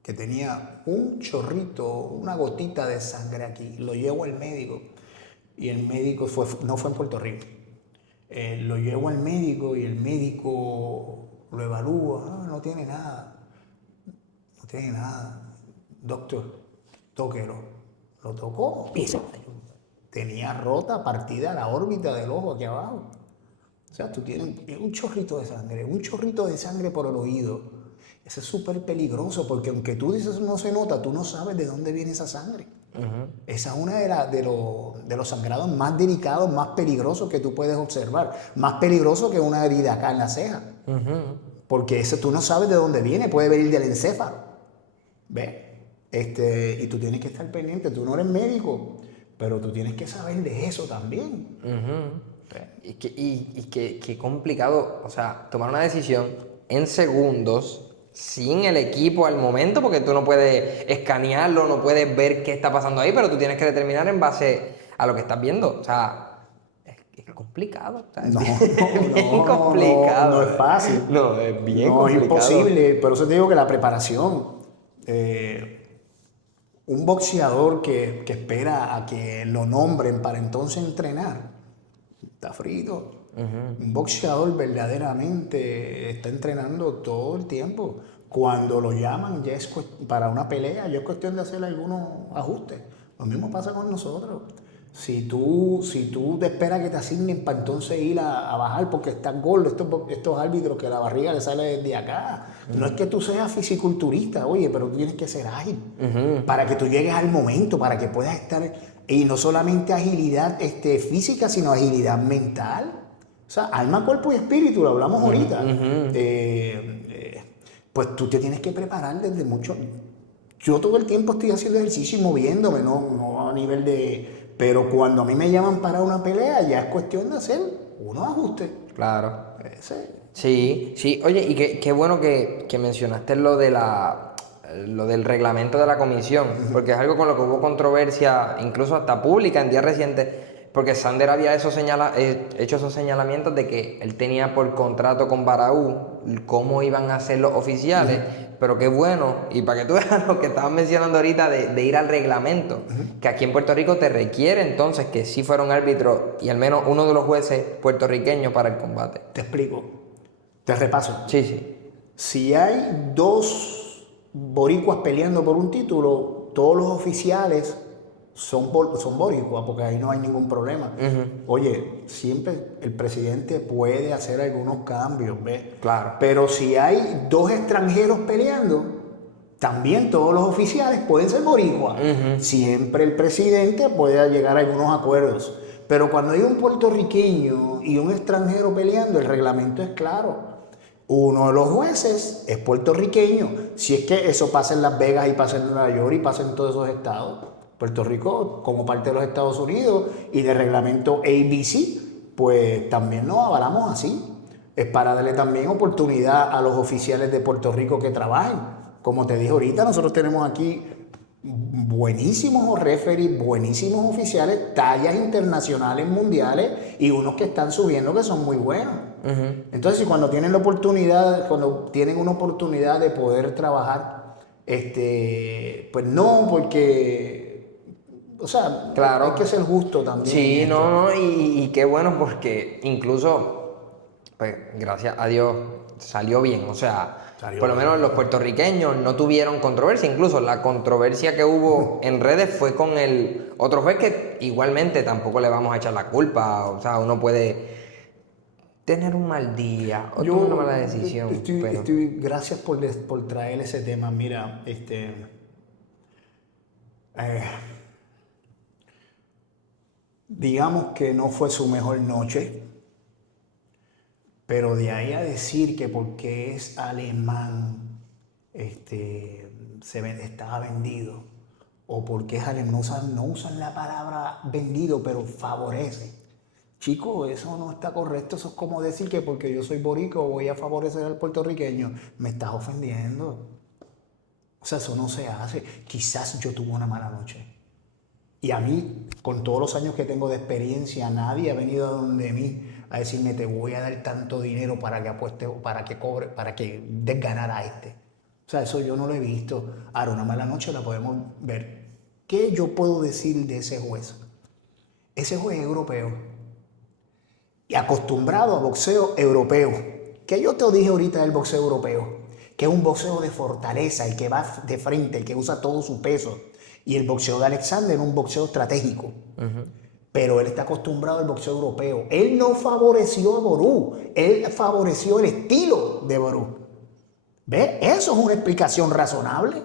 que tenía un chorrito, una gotita de sangre aquí. Lo llevo al médico. Y el médico no fue en Puerto Rico. Lo llevo al médico y el médico lo evalúa. No tiene nada. No tiene nada. Doctor, tóquelo. Lo tocó y tenía rota, partida la órbita del ojo aquí abajo. O sea, tú tienes un chorrito de sangre por el oído. Eso es súper peligroso porque aunque tú dices no se nota, tú no sabes de dónde viene esa sangre. Esa es una de los sangrados más delicados, más peligrosos que tú puedes observar. Más peligroso que una herida acá en la ceja. Porque eso tú no sabes de dónde viene, puede venir del encéfalo. ¿Ves? Y tú tienes que estar pendiente, tú no eres médico, pero tú tienes que saber de eso también. Y qué complicado, o sea, tomar una decisión en segundos sin el equipo al momento, porque tú no puedes escanearlo, no puedes ver qué está pasando ahí, pero tú tienes que determinar en base a lo que estás viendo. O sea, es complicado. O sea, No, es bien complicado. no es fácil. No, es bien No, es complicado. imposible. Por eso te digo que la preparación. Un boxeador que espera a que lo nombren para entonces entrenar, está frito. Un boxeador verdaderamente está entrenando todo el tiempo. Cuando lo llaman ya es para una pelea, ya es cuestión de hacer algunos ajustes. Lo mismo pasa con nosotros. Si tú te esperas que te asignen para entonces ir a bajar porque estás gordo, estos árbitros que la barriga le sale desde acá. No es que tú seas fisiculturista, oye, pero tú tienes que ser ágil para que tú llegues al momento, para que puedas estar, y no solamente agilidad física, sino agilidad mental. O sea, alma, cuerpo y espíritu, lo hablamos ahorita. Pues tú te tienes que preparar desde mucho. Yo todo el tiempo estoy haciendo ejercicio y moviéndome, no a nivel de... Pero cuando a mí me llaman para una pelea, ya es cuestión de hacer unos ajustes. Claro. Sí. Oye, y qué bueno que mencionaste lo del reglamento de la comisión, porque es algo con lo que hubo controversia, incluso hasta pública en días recientes, porque Sander había hecho esos señalamientos de que él tenía por contrato con Baraú cómo iban a ser los oficiales, pero qué bueno, y para que tú veas lo que estabas mencionando ahorita de ir al reglamento, que aquí en Puerto Rico te requiere entonces que sí fuera un árbitro y al menos uno de los jueces puertorriqueños para el combate. Te explico, te repaso. Sí. Si hay dos boricuas peleando por un título, todos los oficiales son boricuas, porque ahí no hay ningún problema. Oye, siempre el presidente puede hacer algunos cambios, ¿ves? Claro. Pero si hay dos extranjeros peleando, también todos los oficiales pueden ser boricuas. Siempre el presidente puede llegar a algunos acuerdos. Pero cuando hay un puertorriqueño y un extranjero peleando, el reglamento es claro. Uno de los jueces es puertorriqueño. Si es que eso pasa en Las Vegas y pasa en Nueva York y pasa en todos esos estados. Puerto Rico, como parte de los Estados Unidos y del reglamento ABC, pues también nos avalamos así. Es para darle también oportunidad a los oficiales de Puerto Rico que trabajen. Como te dije ahorita, nosotros tenemos aquí buenísimos referees, buenísimos oficiales, tallas internacionales, mundiales y unos que están subiendo que son muy buenos. Entonces, cuando tienen una oportunidad de poder trabajar, pues no, porque... O sea, claro, hay que ser justo también. Sí, y qué bueno porque incluso, pues gracias a Dios, salió bien. O sea, por lo menos los puertorriqueños no tuvieron controversia. Incluso la controversia que hubo en redes fue con el otro juez que igualmente tampoco le vamos a echar la culpa. O sea, uno puede tener un mal día o tomar una mala decisión. Gracias por traer ese tema. Mira, digamos que no fue su mejor noche, pero de ahí a decir que porque es alemán estaba vendido, o porque es alemán, no usan la palabra vendido, pero favorece. Chico, eso no está correcto. Eso es como decir que porque yo soy borico voy a favorecer al puertorriqueño. Me estás ofendiendo. O sea, eso no se hace. Quizás yo tuve una mala noche. Y a mí, con todos los años que tengo de experiencia, nadie ha venido a donde mí a decirme te voy a dar tanto dinero para que apueste, para que cobre, para que des ganar a este. O sea, eso yo no lo he visto. Ahora, una mala noche la podemos ver. ¿Qué yo puedo decir de ese juez? Ese juez es europeo y acostumbrado a boxeo europeo. ¿Qué yo te dije ahorita del boxeo europeo? Que es un boxeo de fortaleza, el que va de frente, el que usa todo su peso. Y el boxeo de Alexander es un boxeo estratégico. pero él está acostumbrado al boxeo europeo. Él no favoreció a Ború, él favoreció el estilo de Ború. ¿Ves? Eso es una explicación razonable.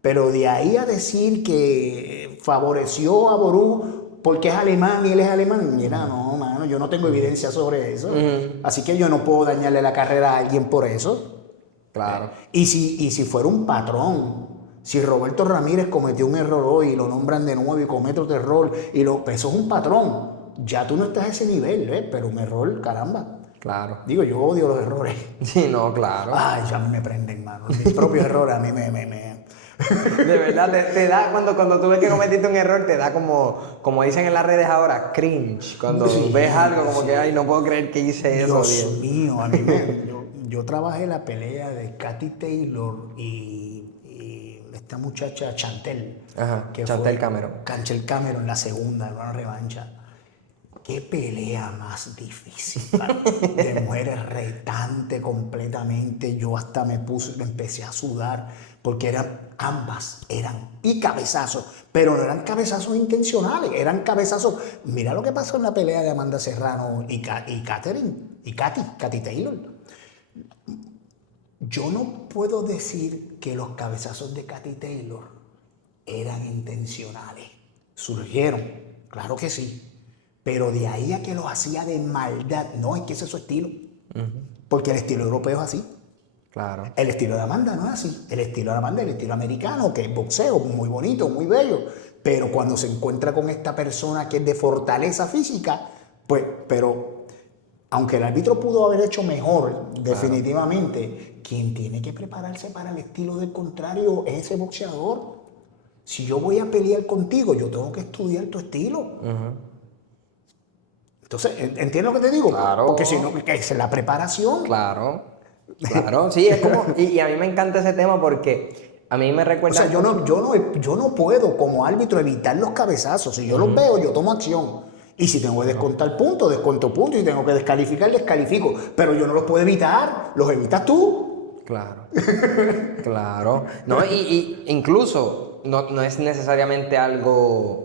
Pero de ahí a decir que favoreció a Ború porque es alemán y él es alemán, mira, no, mano, yo no tengo evidencia sobre eso. Así que yo no puedo dañarle la carrera a alguien por eso. Claro. Y si fuera un patrón, si Roberto Ramírez cometió un error hoy y lo nombran de nuevo y comete otro error, pues eso es un patrón. Ya tú no estás a ese nivel, pero un error, caramba. Claro. Digo, yo odio los errores. Sí, no, claro. Ay, ya a mí me prenden, mano. Mis propios errores a mí me... De verdad, te da, cuando tú ves que cometiste un error, te da como dicen en las redes ahora, cringe. Cuando Sí, ves algo como sí. que, ay, no puedo creer que hice eso. Dios mío, a mí yo trabajé la pelea de Katy Taylor y esta muchacha Chantel. Ajá, que Chantel fue Cameron. Chantel Cameron, la segunda, en una revancha. Qué pelea más difícil, mano. De mujeres retante completamente. Yo hasta me empecé a sudar porque ambas eran y cabezazos, pero no eran cabezazos intencionales, eran cabezazos. Mira lo que pasó en la pelea de Amanda Serrano y Katy Taylor. Yo no puedo decir que los cabezazos de Katy Taylor eran intencionales. Surgieron, claro que sí. Pero de ahí a que los hacía de maldad, no, es que ese es su estilo. Porque el estilo europeo es así. Claro. El estilo de Amanda no es así. El estilo de Amanda es el estilo americano, que es boxeo, muy bonito, muy bello. Pero cuando se encuentra con esta persona que es de fortaleza física, pues, pero aunque el árbitro pudo haber hecho mejor, definitivamente, quien tiene que prepararse para el estilo del contrario es ese boxeador. Si yo voy a pelear contigo, yo tengo que estudiar tu estilo. Entonces, ¿entiendes lo que te digo? Claro. Porque si no, es la preparación. Claro, sí, es como, y a mí me encanta ese tema porque a mí me O recuerda... sea, yo no puedo como árbitro evitar los cabezazos. Si yo los veo, yo tomo acción. Y si tengo que descontar puntos, descuento puntos. Y tengo que descalificar, descalifico. Pero yo no los puedo evitar. Los evitas tú. Claro, claro. No, y incluso no es necesariamente algo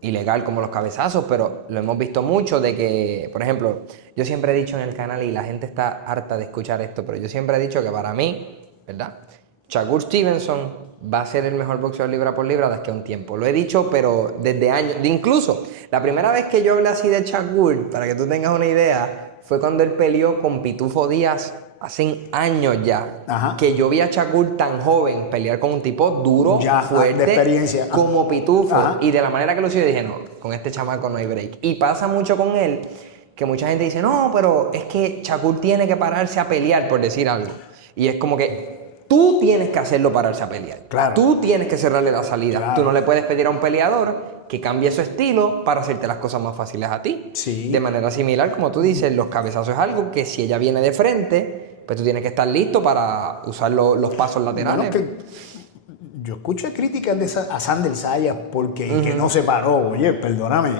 ilegal como los cabezazos, pero lo hemos visto mucho de que, por ejemplo, yo siempre he dicho en el canal y la gente está harta de escuchar esto, pero yo siempre he dicho que para mí, ¿verdad? Shakur Stevenson va a ser el mejor boxeador libra por libra de aquí a un tiempo. Lo he dicho, pero desde años. Incluso, la primera vez que yo hablé así de Shakur, para que tú tengas una idea, fue cuando él peleó con Pitufo Díaz hace años ya. Ajá. Que yo vi a Shakur tan joven pelear con un tipo duro, Ya, fuerte, de experiencia. como Pitufo. Ajá. Y de la manera que lo hizo, yo dije, no, con este chamaco no hay break. Y pasa mucho con él, que mucha gente dice, no, pero es que Shakur tiene que pararse a pelear, por decir algo. Y es como que tú tienes que hacerlo pararse a pelear. Claro. Tú tienes que cerrarle la salida. Claro. Tú no le puedes pedir a un peleador que cambie su estilo para hacerte las cosas más fáciles a ti. Sí. De manera similar, como tú dices, los cabezazos es algo que si ella viene de frente, pues tú tienes que estar listo para usar los pasos laterales. Bueno, que yo escucho críticas a Sandel Sayas porque que no se paró. Oye, perdóname.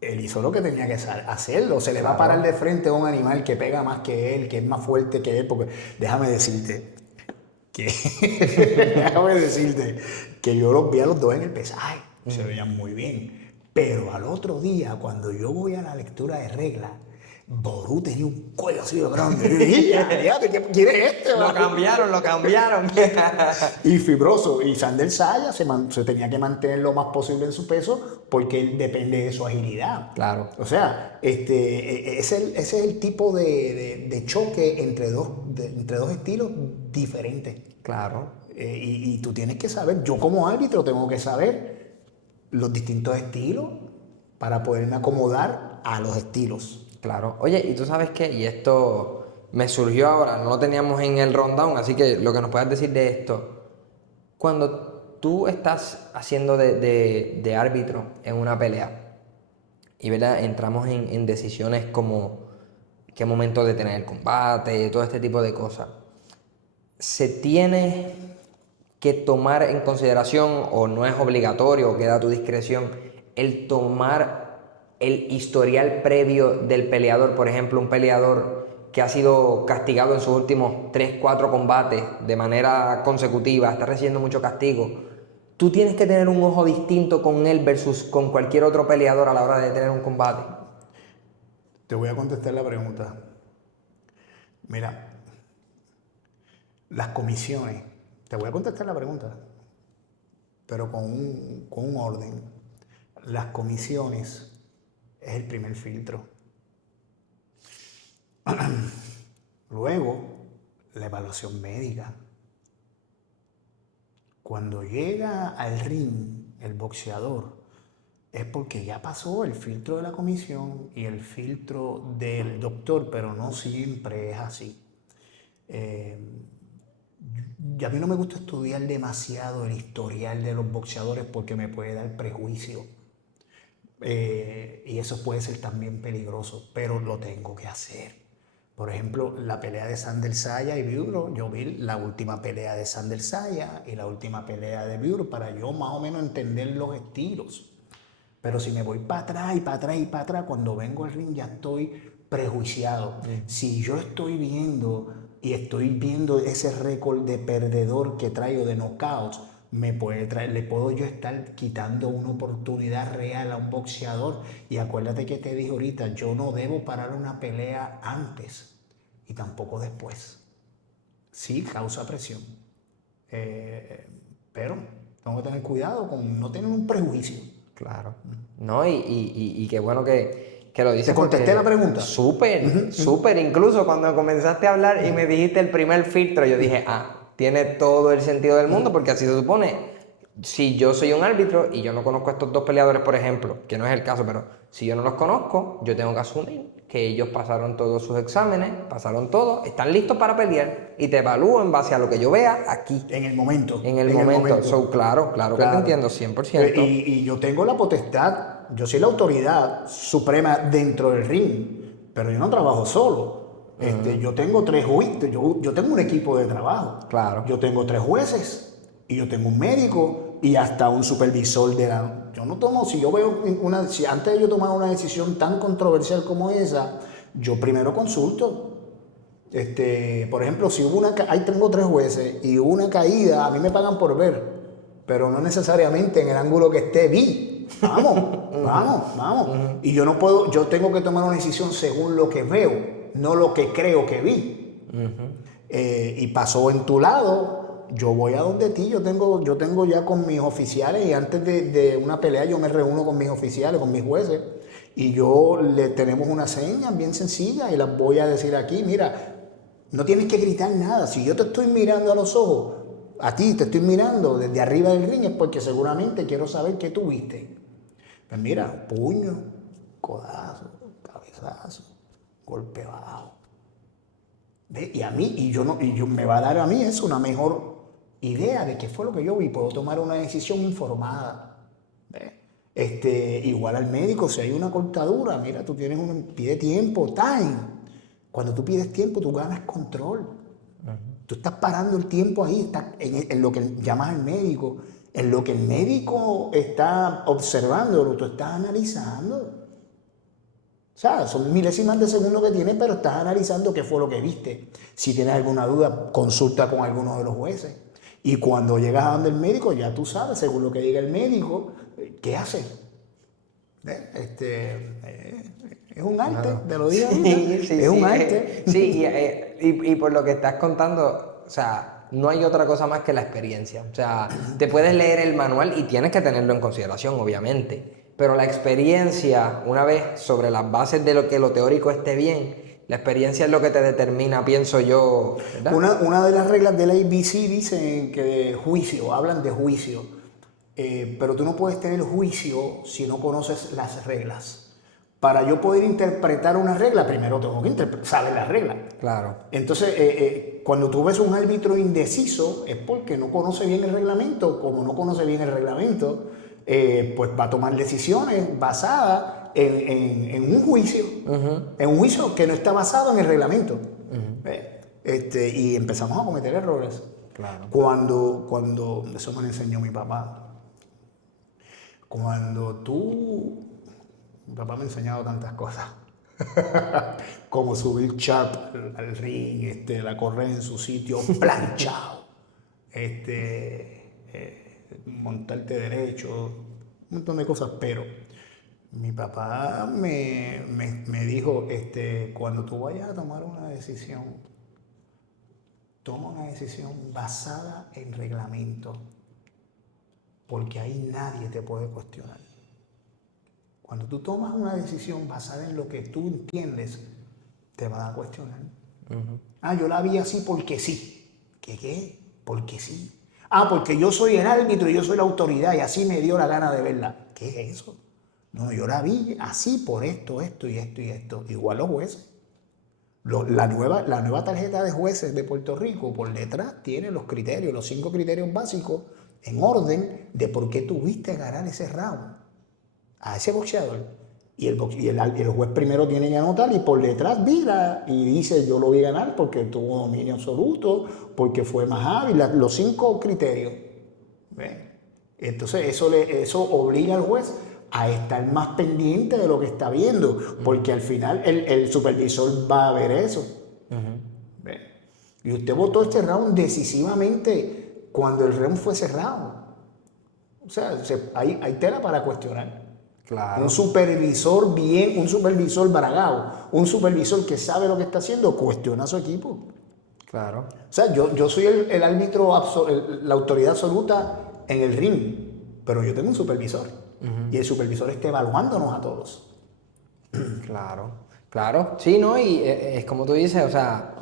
Él hizo lo que tenía que hacerlo. Se le va a parar de frente a un animal que pega más que él, que es más fuerte que él. Porque déjame decirte que yo los vi a los dos en el pesaje. Se veían muy bien. Pero al otro día, cuando yo voy a la lectura de reglas, Ború tenía un cuello así de grande. ¿Quién es este? Lo cambiaron. Y fibroso. Y Sandel Saya se tenía que mantener lo más posible en su peso porque él depende de su agilidad. Claro. O sea, ese es el tipo de choque entre dos estilos diferentes. Claro. Y tú tienes que saber, yo como árbitro tengo que saber los distintos estilos para poderme acomodar a los estilos. Claro. Oye, ¿y tú sabes qué? Y esto me surgió ahora, no lo teníamos en el rundown, así que lo que nos puedas decir de esto. Cuando tú estás haciendo de árbitro en una pelea, y ¿verdad? Entramos en decisiones como qué momento detener el combate, todo este tipo de cosas, ¿se tiene que tomar en consideración, o no es obligatorio, o queda a tu discreción, el tomar el historial previo del peleador? Por ejemplo, un peleador que ha sido castigado en sus últimos 3, 4 combates de manera consecutiva, está recibiendo mucho castigo. tú tienes que tener un ojo distinto con él versus con cualquier otro peleador a la hora de tener un combate? Te voy a contestar la pregunta. Mira, las comisiones, te voy a contestar la pregunta, pero con un orden. Las comisiones es el primer filtro. Luego, la evaluación médica. Cuando llega al ring el boxeador, es porque ya pasó el filtro de la comisión y el filtro del doctor, pero no siempre es así. Y a mí no me gusta estudiar demasiado el historial de los boxeadores porque me puede dar prejuicio. Y eso puede ser también peligroso, pero lo tengo que hacer. Por ejemplo, la pelea de Sander Saya y Bureau, yo vi la última pelea de Sander Saya y la última pelea de Bureau para yo más o menos entender los estilos. Pero si me voy para atrás y para atrás y para atrás, cuando vengo al ring ya estoy prejuiciado. Si yo estoy viendo ese récord de perdedor que traigo de knockouts, le puedo yo estar quitando una oportunidad real a un boxeador. Y acuérdate que te dije ahorita, yo no debo parar una pelea antes y tampoco después. Sí, causa presión. Pero tengo que tener cuidado con no tener un prejuicio. Claro. No, y qué bueno que lo dices. ¿Te contesté la pregunta? Súper, súper. Incluso cuando comenzaste a hablar y me dijiste el primer filtro, yo dije, tiene todo el sentido del mundo, porque así se supone. Si yo soy un árbitro y yo no conozco a estos dos peleadores, por ejemplo, que no es el caso, pero si yo no los conozco, yo tengo que asumir que ellos pasaron todos sus exámenes, pasaron todo, están listos para pelear y te evalúo en base a lo que yo vea aquí. En el momento. En el momento. So, claro que te entiendo 100%. Y yo tengo la potestad, yo soy la autoridad suprema dentro del ring, pero yo no trabajo solo. Yo tengo 3 jueces, yo tengo un equipo de trabajo. Claro. Yo tengo 3 jueces y yo tengo un médico y hasta un supervisor de la... Yo no tomo, si yo veo si antes de yo tomar una decisión tan controversial como esa, yo primero consulto. Por ejemplo, si hubo ahí tengo 3 jueces y hubo una caída, a mí me pagan por ver, pero no necesariamente en el ángulo que esté vi. Vamos. Y yo tengo que tomar una decisión según lo que veo, no lo que creo que vi. Y pasó en tu lado, yo voy a donde ti, yo tengo ya con mis oficiales, y antes de una pelea yo me reúno con mis oficiales, con mis jueces, y tenemos una seña bien sencilla y las voy a decir aquí. Mira, no tienes que gritar nada. Si yo te estoy mirando a los ojos, a ti te estoy mirando desde arriba del ring, es porque seguramente quiero saber qué tú viste. Pues mira, puño, codazo, cabezazo, golpe bajo. ¿Ve? Y me va a dar a mí eso una mejor idea de qué fue lo que yo vi. Puedo tomar una decisión informada. ¿Ve? Igual al médico, si hay una cortadura, mira, pide tiempo, time. Cuando tú pides tiempo, tú ganas control. Tú estás parando el tiempo ahí, estás en lo que llamas al médico, en lo que el médico está observando, lo que tú estás analizando. O sea, son milésimas de segundo que tienes, pero estás analizando qué fue lo que viste. Si tienes alguna duda, consulta con alguno de los jueces. Y cuando llegas a donde el médico, ya tú sabes, según lo que diga el médico, qué hacer. Es un arte, te lo digo. Es un arte. Sí, y por lo que estás contando, o sea, no hay otra cosa más que la experiencia. O sea, te puedes leer el manual y tienes que tenerlo en consideración, obviamente. Pero la experiencia, una vez sobre las bases de lo que lo teórico esté bien, la experiencia es lo que te determina, pienso yo, ¿verdad? Una de las reglas del ABC dicen que hablan de juicio. Pero tú no puedes tener juicio si no conoces las reglas. Para yo poder interpretar una regla, primero tengo que saber la regla. Claro. Entonces, cuando tú ves un árbitro indeciso, es porque no conoce bien el reglamento. Como no conoce bien el reglamento, pues va a tomar decisiones basadas en un juicio. En un juicio que no está basado en el reglamento. Y empezamos a cometer errores. Claro. Cuando eso me lo enseñó mi papá. Mi papá me ha enseñado tantas cosas. Como subir sharp al ring, la correr en su sitio planchado. montarte derecho, un montón de cosas, pero mi papá me dijo, cuando tú vayas a tomar una decisión, toma una decisión basada en reglamento, porque ahí nadie te puede cuestionar. Cuando tú tomas una decisión basada en lo que tú entiendes, te van a cuestionar. Yo la vi así porque sí. ¿Qué? Porque sí. Porque yo soy el árbitro y yo soy la autoridad y así me dio la gana de verla. ¿Qué es eso? No, yo la vi así por esto y esto. Igual los jueces. La nueva tarjeta de jueces de Puerto Rico por detrás tiene los criterios, los 5 criterios básicos en orden de por qué tuviste que ganar ese round a ese boxeador. Y el juez primero tiene que anotar y por detrás vira y dice yo lo vi ganar porque tuvo dominio absoluto, porque fue más hábil, los 5 criterios. ¿Ves? Entonces eso obliga al juez a estar más pendiente de lo que está viendo, porque al final el supervisor va a ver eso. ¿Ves? Y usted votó este round decisivamente cuando el round fue cerrado. O sea, hay tela para cuestionar. Claro. Un supervisor bragado, un supervisor que sabe lo que está haciendo, cuestiona a su equipo. Claro. O sea, yo soy el árbitro, la autoridad absoluta en el ring, pero yo tengo un supervisor. Y el supervisor está evaluándonos a todos. Claro. Sí, ¿no? Y es como tú dices, o sea,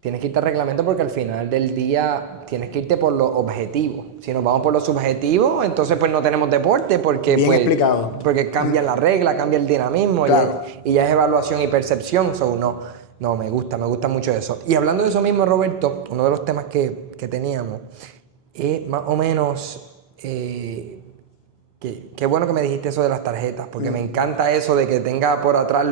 tienes que irte al reglamento porque al final del día tienes que irte por los objetivos. Si nos vamos por los subjetivos, entonces pues no tenemos deporte porque Bien pues, explicado. porque cambian la regla, cambia el dinamismo, Claro. y ya es evaluación y percepción. No, me gusta mucho eso. Y hablando de eso mismo, Roberto, uno de los temas que teníamos es más o menos... Qué bueno que me dijiste eso de las tarjetas, porque me encanta eso de que tenga por atrás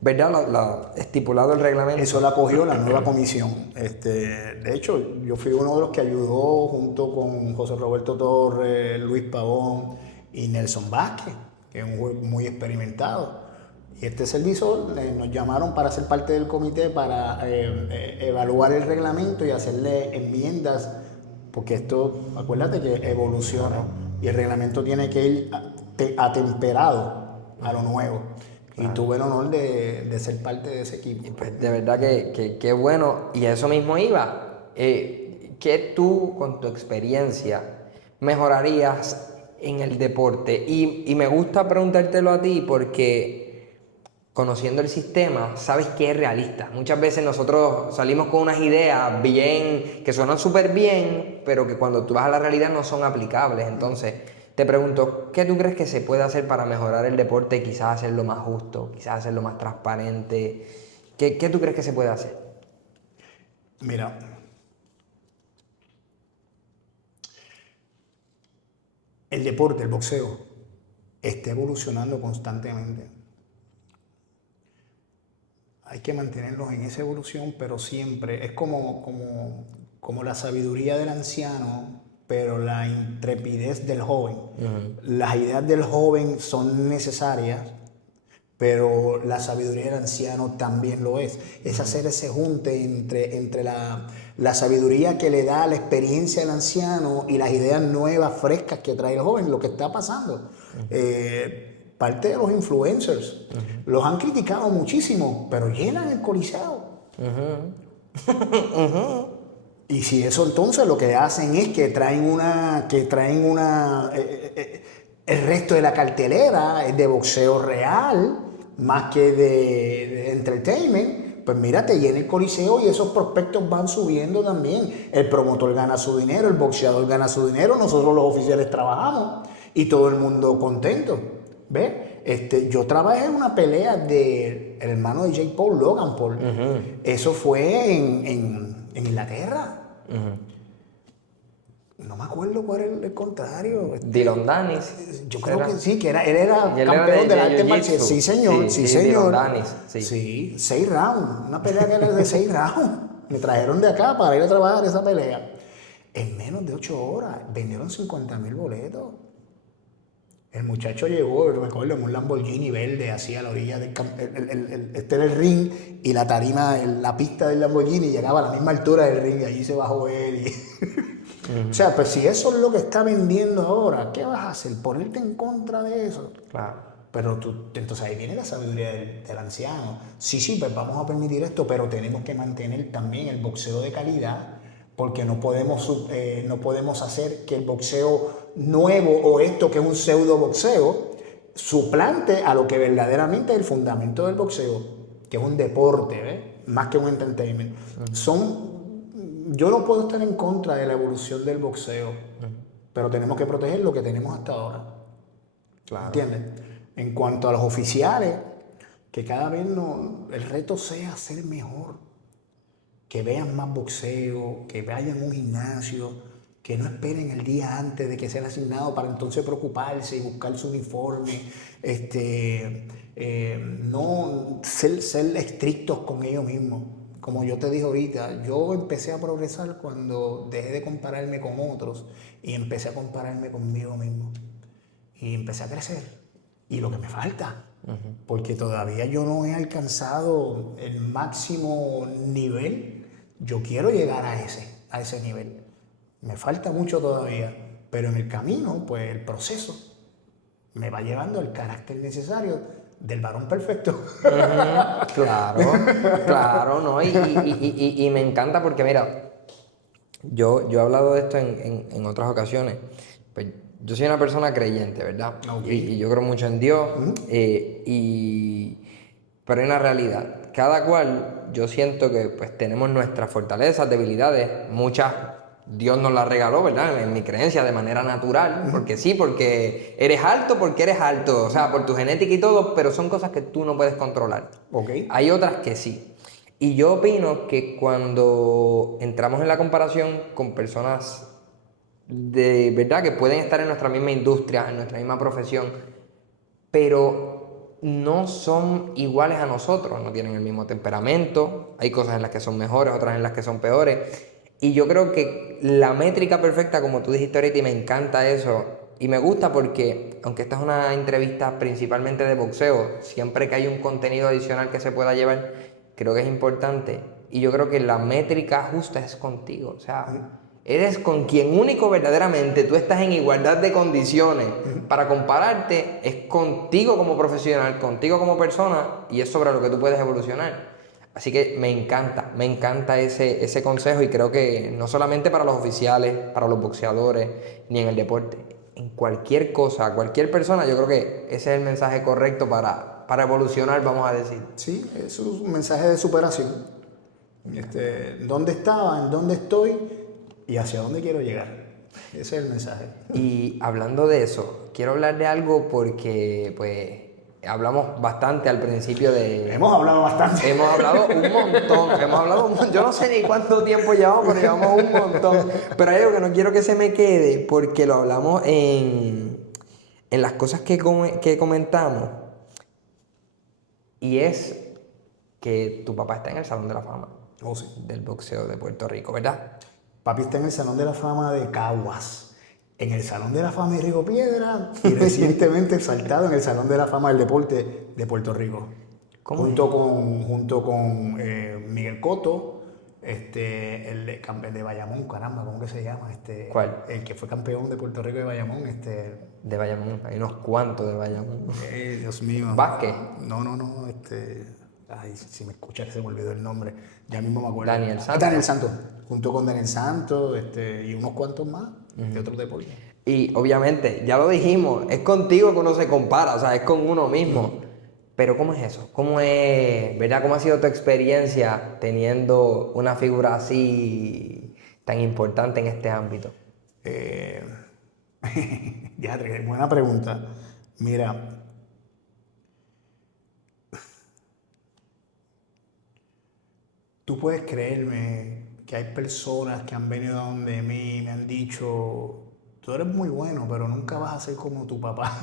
¿verdad? Estipulado el reglamento. Eso la cogió la nueva comisión. De hecho, yo fui uno de los que ayudó junto con José Roberto Torres, Luis Pavón y Nelson Vázquez, que es un juez muy experimentado. Y este servidor nos llamaron para ser parte del comité para evaluar el reglamento y hacerle enmiendas, porque esto, acuérdate que evoluciona y el reglamento tiene que ir atemperado a lo nuevo. Claro. Y tuve el honor de ser parte de ese equipo. Y pues de verdad que bueno, y a eso mismo iba. ¿Qué tú, con tu experiencia, mejorarías en el deporte? Y me gusta preguntártelo a ti porque conociendo el sistema, sabes que es realista. Muchas veces nosotros salimos con unas ideas bien, que suenan súper bien, pero que cuando tú vas a la realidad no son aplicables. Entonces, te pregunto, ¿qué tú crees que se puede hacer para mejorar el deporte? Quizás hacerlo más justo, quizás hacerlo más transparente. ¿Qué tú crees que se puede hacer? Mira, el deporte, el boxeo, está evolucionando constantemente. Hay que mantenerlos en esa evolución, pero siempre es como la sabiduría del anciano, pero la intrepidez del joven. Las ideas del joven son necesarias, pero la sabiduría del anciano también lo es. Es hacer ese junte entre la sabiduría que le da la experiencia del anciano y las ideas nuevas, frescas que trae el joven, lo que está pasando. Parte de los influencers los han criticado muchísimo, pero llenan el coliseo. Y si eso entonces lo que hacen es que traen el resto de la cartelera es de boxeo real, más que de entertainment, pues mira, te llena el coliseo y esos prospectos van subiendo también. El promotor gana su dinero, el boxeador gana su dinero, nosotros los oficiales trabajamos y todo el mundo contento. ¿Ves? Yo trabajé en una pelea del hermano de Jake Paul, Logan Paul. Eso fue en Inglaterra. No me acuerdo cuál era el contrario. Dylan Danis. Yo creo que sí, que él era campeón del arte marcial. Sí, señor. Sí, señor. Dylan Danis, sí, 6 rounds. Una pelea que era de 6 rounds. Me trajeron de acá para ir a trabajar esa pelea. En menos de 8 horas vendieron 50,000 boletos. El muchacho llegó, recuerdo, en un Lamborghini verde, así a la orilla del este era el ring y la tarima, la pista del Lamborghini llegaba a la misma altura del ring y allí se bajó él. O sea, pues si eso es lo que está vendiendo ahora, ¿qué vas a hacer? ¿Ponerte en contra de eso? Claro. Pero entonces ahí viene la sabiduría del anciano. Sí, pues vamos a permitir esto, pero tenemos que mantener también el boxeo de calidad, porque no podemos hacer que el boxeo nuevo o esto que es un pseudo boxeo suplante a lo que verdaderamente es el fundamento del boxeo, que es un deporte, ¿ves? Más que un entertainment. Yo no puedo estar en contra de la evolución del boxeo, pero tenemos que proteger lo que tenemos hasta ahora. Claro. ¿Entiendes? En cuanto a los oficiales, que cada vez el reto sea ser mejor, que vean más boxeo, que vayan a un gimnasio, que no esperen el día antes de que sean asignados para entonces preocuparse y buscar su uniforme, no ser estrictos con ellos mismos. Como yo te dije ahorita, yo empecé a progresar cuando dejé de compararme con otros y empecé a compararme conmigo mismo. Y empecé a crecer. Y lo que me falta, porque todavía yo no he alcanzado el máximo nivel. Yo quiero llegar a ese nivel. Me falta mucho todavía, pero en el camino, pues el proceso me va llevando al carácter necesario del varón perfecto. Claro, ¿no? Y me encanta porque, mira, yo he hablado de esto en otras ocasiones. Pues yo soy una persona creyente, ¿verdad? Okay. Y yo creo mucho en Dios. Pero hay una realidad. Cada cual, yo siento que pues tenemos nuestras fortalezas, debilidades. Muchas Dios nos las regaló, ¿verdad? En mi creencia, de manera natural. Porque sí, porque eres alto, o sea, por tu genética y todo, pero son cosas que tú no puedes controlar. Okay. Hay otras que sí. Y yo opino que cuando entramos en la comparación con personas de verdad que pueden estar en nuestra misma industria, en nuestra misma profesión, pero no son iguales a nosotros, no tienen el mismo temperamento, hay cosas en las que son mejores, otras en las que son peores. Y yo creo que la métrica perfecta, como tú dijiste ahorita, y me encanta eso, y me gusta porque, aunque esta es una entrevista principalmente de boxeo, siempre que hay un contenido adicional que se pueda llevar, creo que es importante. Y yo creo que la métrica justa es contigo, o sea, eres con quien único verdaderamente tú estás en igualdad de condiciones para compararte, es contigo como profesional, contigo como persona, y es sobre lo que tú puedes evolucionar. Así que me encanta ese consejo, y creo que no solamente para los oficiales, para los boxeadores, ni en el deporte, en cualquier cosa, cualquier persona, yo creo que ese es el mensaje correcto para evolucionar, vamos a decir. Sí, es un mensaje de superación. ¿Dónde estaba? ¿En dónde estoy? ¿Y hacia dónde quiero llegar? Ese es el mensaje. Y hablando de eso, quiero hablar de algo porque, pues, hablamos bastante al principio de... Hemos hablado bastante. Hemos hablado un montón, yo no sé ni cuánto tiempo llevamos, pero llevamos un montón. Pero hay algo que no quiero que se me quede, porque lo hablamos en las cosas que comentamos, y es que tu papá está en el Salón de la Fama Sí. del boxeo de Puerto Rico, ¿verdad? Papi está en el Salón de la Fama de Caguas, en el Salón de la Fama de Río Piedra y recientemente exaltado en el Salón de la Fama del Deporte de Puerto Rico. Junto con Miguel Cotto, el de Bayamón, caramba, ¿cómo que se llama? ¿Cuál? El que fue campeón de Puerto Rico de Bayamón. De Bayamón, hay unos cuantos de Bayamón. Dios mío. ¿Vázquez? No. Ay, si me escuchas se me olvidó el nombre. Ya mismo me acuerdo. Daniel Santos. Daniel Santos. Junto con Daniel Santos y unos cuantos más de otros deportes. Y obviamente, ya lo dijimos, es contigo que uno se compara, o sea, es con uno mismo. Pero ¿cómo es eso? ¿Cómo es, verdad? ¿Cómo ha sido tu experiencia teniendo una figura así tan importante en este ámbito? Ya, buena pregunta. Mira, tú puedes creerme que hay personas que han venido a donde mí y me han dicho, tú eres muy bueno, pero nunca vas a ser como tu papá.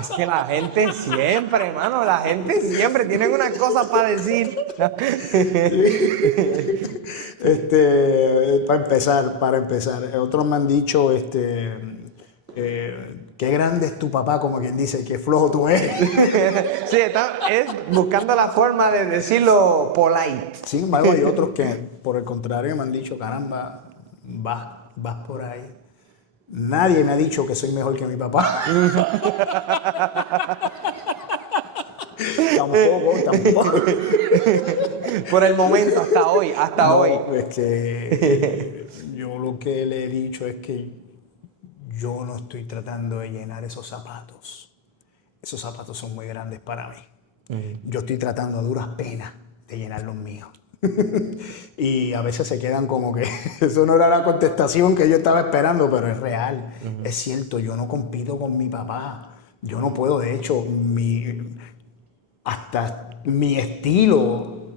Es que la gente siempre, hermano, la gente siempre tiene una cosa para decir. Para empezar, otros me han dicho, qué grande es tu papá, como quien dice, qué flojo tú eres. Sí, es buscando la forma de decirlo polite. Sin embargo, hay otros que, por el contrario, me han dicho, caramba, vas vas por ahí. Nadie me ha dicho que soy mejor que mi papá. Tampoco. Por el momento, hasta No, hoy. Yo lo que le he dicho es que yo no estoy tratando de llenar esos zapatos. Esos zapatos son muy grandes para mí. Yo estoy tratando a duras penas de llenar los míos. Y a veces se quedan como que eso no era la contestación que yo estaba esperando, pero es real. Es cierto, yo no compito con mi papá. Yo no puedo, de hecho, hasta mi estilo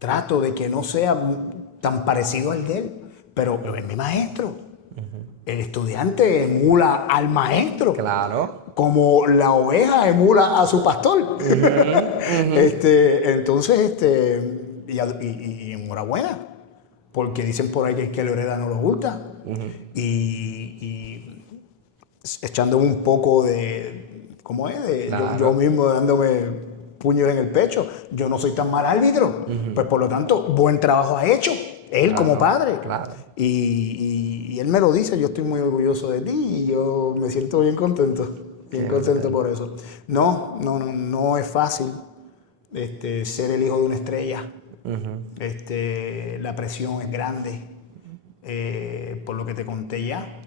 trato de que no sea tan parecido al de él, pero es mi maestro. El estudiante emula al maestro. Claro. Como la oveja emula a su pastor. Entonces, y enhorabuena, porque dicen por ahí que el que lo hereda no lo oculta. Y echándome un poco de, ¿cómo es? Claro. Yo mismo dándome puños en el pecho. Yo no soy tan mal árbitro. Pues por lo tanto, buen trabajo ha hecho. Él Claro, como padre. claro. Y él me lo dice, yo estoy muy orgulloso de ti y yo me siento bien contento. Bien contento por eso. No es fácil ser el hijo de una estrella. La presión es grande, por lo que te conté ya,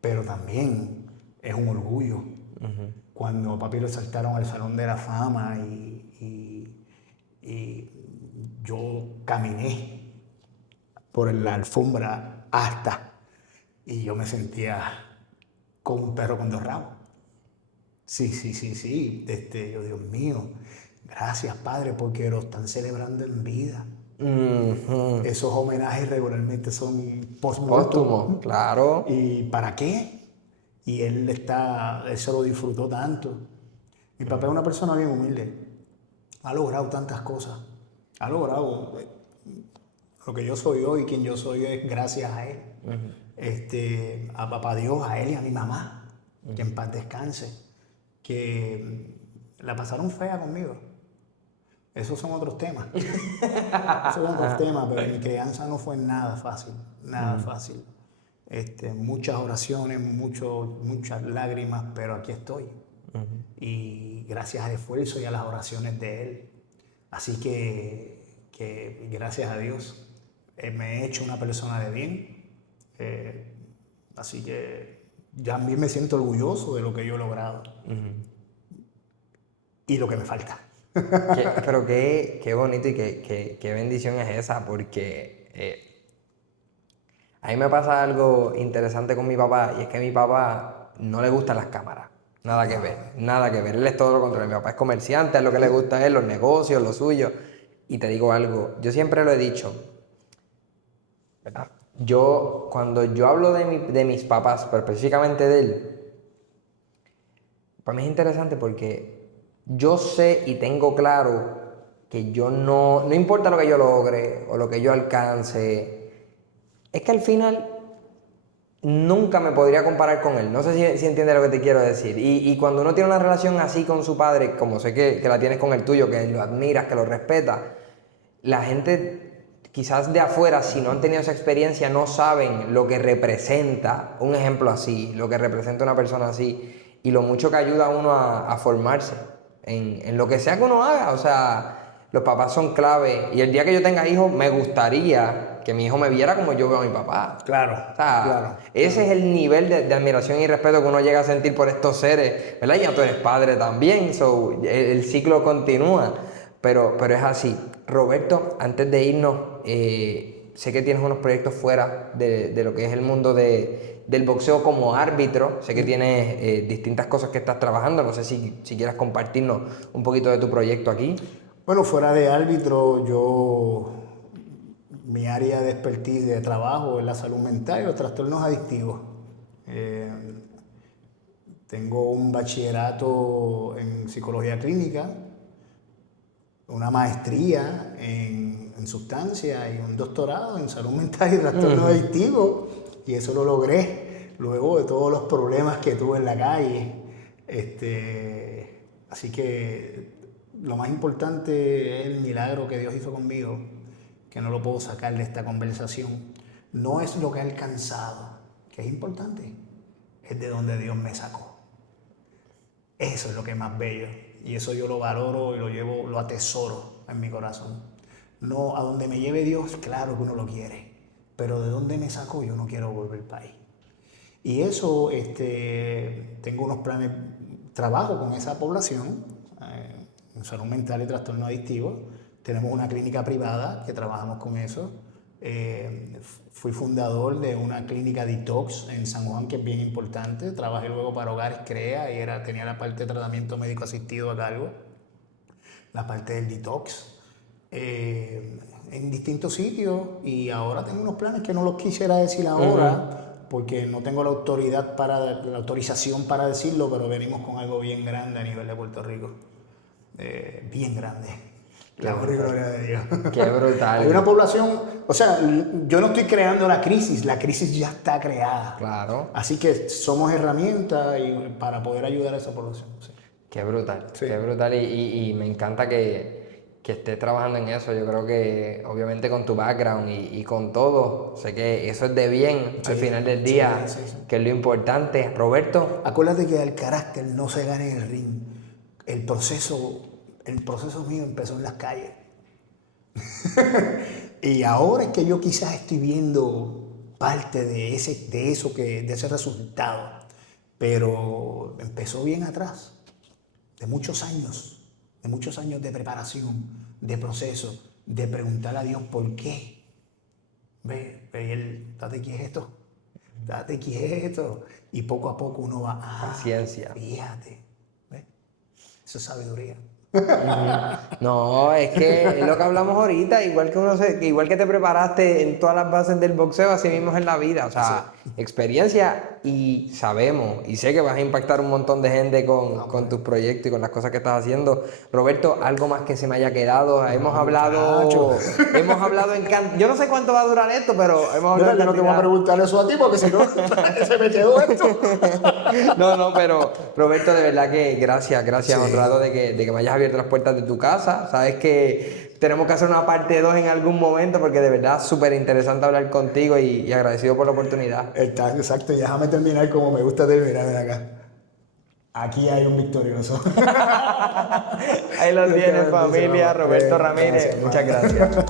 pero también es un orgullo. Cuando a papi lo saltaron al Salón de la Fama y yo caminé por la alfombra y yo me sentía como un perro con dos rabos. Sí. Yo, Dios mío, gracias, Padre, porque lo están celebrando en vida. Esos homenajes regularmente son Póstumo, claro. ¿Y para qué? Y él se lo disfrutó tanto. Mi papá es una persona bien humilde. Ha logrado tantas cosas. Ha logrado lo que yo soy hoy, quien yo soy es gracias a él. A papá Dios, a él y a mi mamá, que en paz descanse, que la pasaron fea conmigo. Esos son otros temas. Pero mi crianza no fue nada fácil, nada fácil. Muchas oraciones, muchas lágrimas, pero aquí estoy. Y gracias al esfuerzo y a las oraciones de él. Así que gracias a Dios me he hecho una persona de bien. Así que ya a mí me siento orgulloso de lo que yo he logrado. Y lo que me falta. Pero qué bonito y qué bendición es esa, porque a mí me pasa algo interesante con mi papá, y es que a mi papá no le gustan las cámaras. Nada que ver, nada que ver. Él es todo lo contrario. Mi papá es comerciante, es lo que le gusta a él, los negocios, lo suyo. Y te digo algo, yo siempre lo he dicho, ¿verdad? Cuando yo hablo de mis papás, pero específicamente de él, para mí es interesante porque yo sé y tengo claro que yo no importa lo que yo logre o lo que yo alcance, es que al final nunca me podría comparar con él. No sé si entiendes lo que te quiero decir. Y cuando uno tiene una relación así con su padre, como sé que la tienes con el tuyo, que lo admiras, que lo respetas, la gente quizás de afuera, si no han tenido esa experiencia, no saben lo que representa un ejemplo así, lo que representa una persona así, y lo mucho que ayuda a uno a formarse en lo que sea que uno haga. O sea, los papás son clave, y el día que yo tenga hijos, me gustaría que mi hijo me viera como yo veo a mi papá. Claro, O sea, ese es el nivel de admiración y respeto que uno llega a sentir por estos seres, ¿verdad? Ya tú eres padre también, el ciclo continúa, pero es así. Roberto, antes de irnos, sé que tienes unos proyectos fuera de lo que es el mundo del boxeo como árbitro. Sé que tienes distintas cosas que estás trabajando. No sé si quieras compartirnos un poquito de tu proyecto aquí. Bueno, fuera de árbitro, mi área de expertise de trabajo es la salud mental y los trastornos adictivos. Tengo un bachillerato en psicología clínica, una maestría en sustancias y un doctorado en salud mental y trastornos adictivos, y eso lo logré luego de todos los problemas que tuve en la calle. Así que lo más importante es el milagro que Dios hizo conmigo, que no lo puedo sacar de esta conversación. No es lo que he alcanzado, que es importante, es de donde Dios me sacó. Eso es lo que es más bello. Y eso yo lo valoro y lo llevo, lo atesoro en mi corazón. No, a donde me lleve Dios, claro que uno lo quiere. Pero de donde me sacó, yo no quiero volver para ahí. Y eso, tengo unos planes, trabajo con esa población, en salud mental y trastorno adictivo. Tenemos una clínica privada que trabajamos con eso. Fui fundador de una clínica detox en San Juan, que es bien importante. Trabajé luego para Hogares CREA y tenía la parte de tratamiento médico asistido a cargo, la parte del detox, en distintos sitios. Y ahora tengo unos planes que no los quisiera decir ahora, porque no tengo la autorización para decirlo, pero venimos con algo bien grande a nivel de Puerto Rico. Bien grande. La gloria de Dios. Qué brutal. Hay una población, o sea, yo no estoy creando la crisis ya está creada. Claro. Así que somos herramientas para poder ayudar a esa población. Sí. Qué brutal, Sí. qué brutal. Y me encanta que estés trabajando en eso. Yo creo que obviamente con tu background y con todo, sé que eso es de bien al final del día, sí. que es lo importante. Roberto. Acuérdate que el carácter no se gana en el ring. El proceso mío empezó en las calles. Y ahora es que yo quizás estoy viendo parte de ese resultado. Pero empezó bien atrás, de muchos años de preparación, de proceso, de preguntarle a Dios por qué. Ve, y él, date quieto. Y poco a poco uno va, Paciencia. Fíjate, ¿ve? Eso es sabiduría. No, es que es lo que hablamos ahorita, igual que te preparaste en todas las bases del boxeo, así mismo es en la vida, o sea, experiencia, y sabemos, y sé que vas a impactar un montón de gente con tus proyectos y con las cosas que estás haciendo. Roberto, algo más que se me haya quedado, hemos hablado yo no sé cuánto va a durar esto, pero hemos hablado. Mira, yo no te voy a preguntar eso a ti porque si no se me quedó esto. No, pero Roberto, de verdad que gracias, honrado de que me hayas abierto las puertas de tu casa. Sabes que tenemos que hacer una parte 2 en algún momento, porque de verdad súper interesante hablar contigo y agradecido por la oportunidad. Exacto, y déjame terminar como me gusta terminar, ven acá. Aquí hay un victorioso. Ahí lo tienes, familia. Roberto Ramírez, muchas gracias.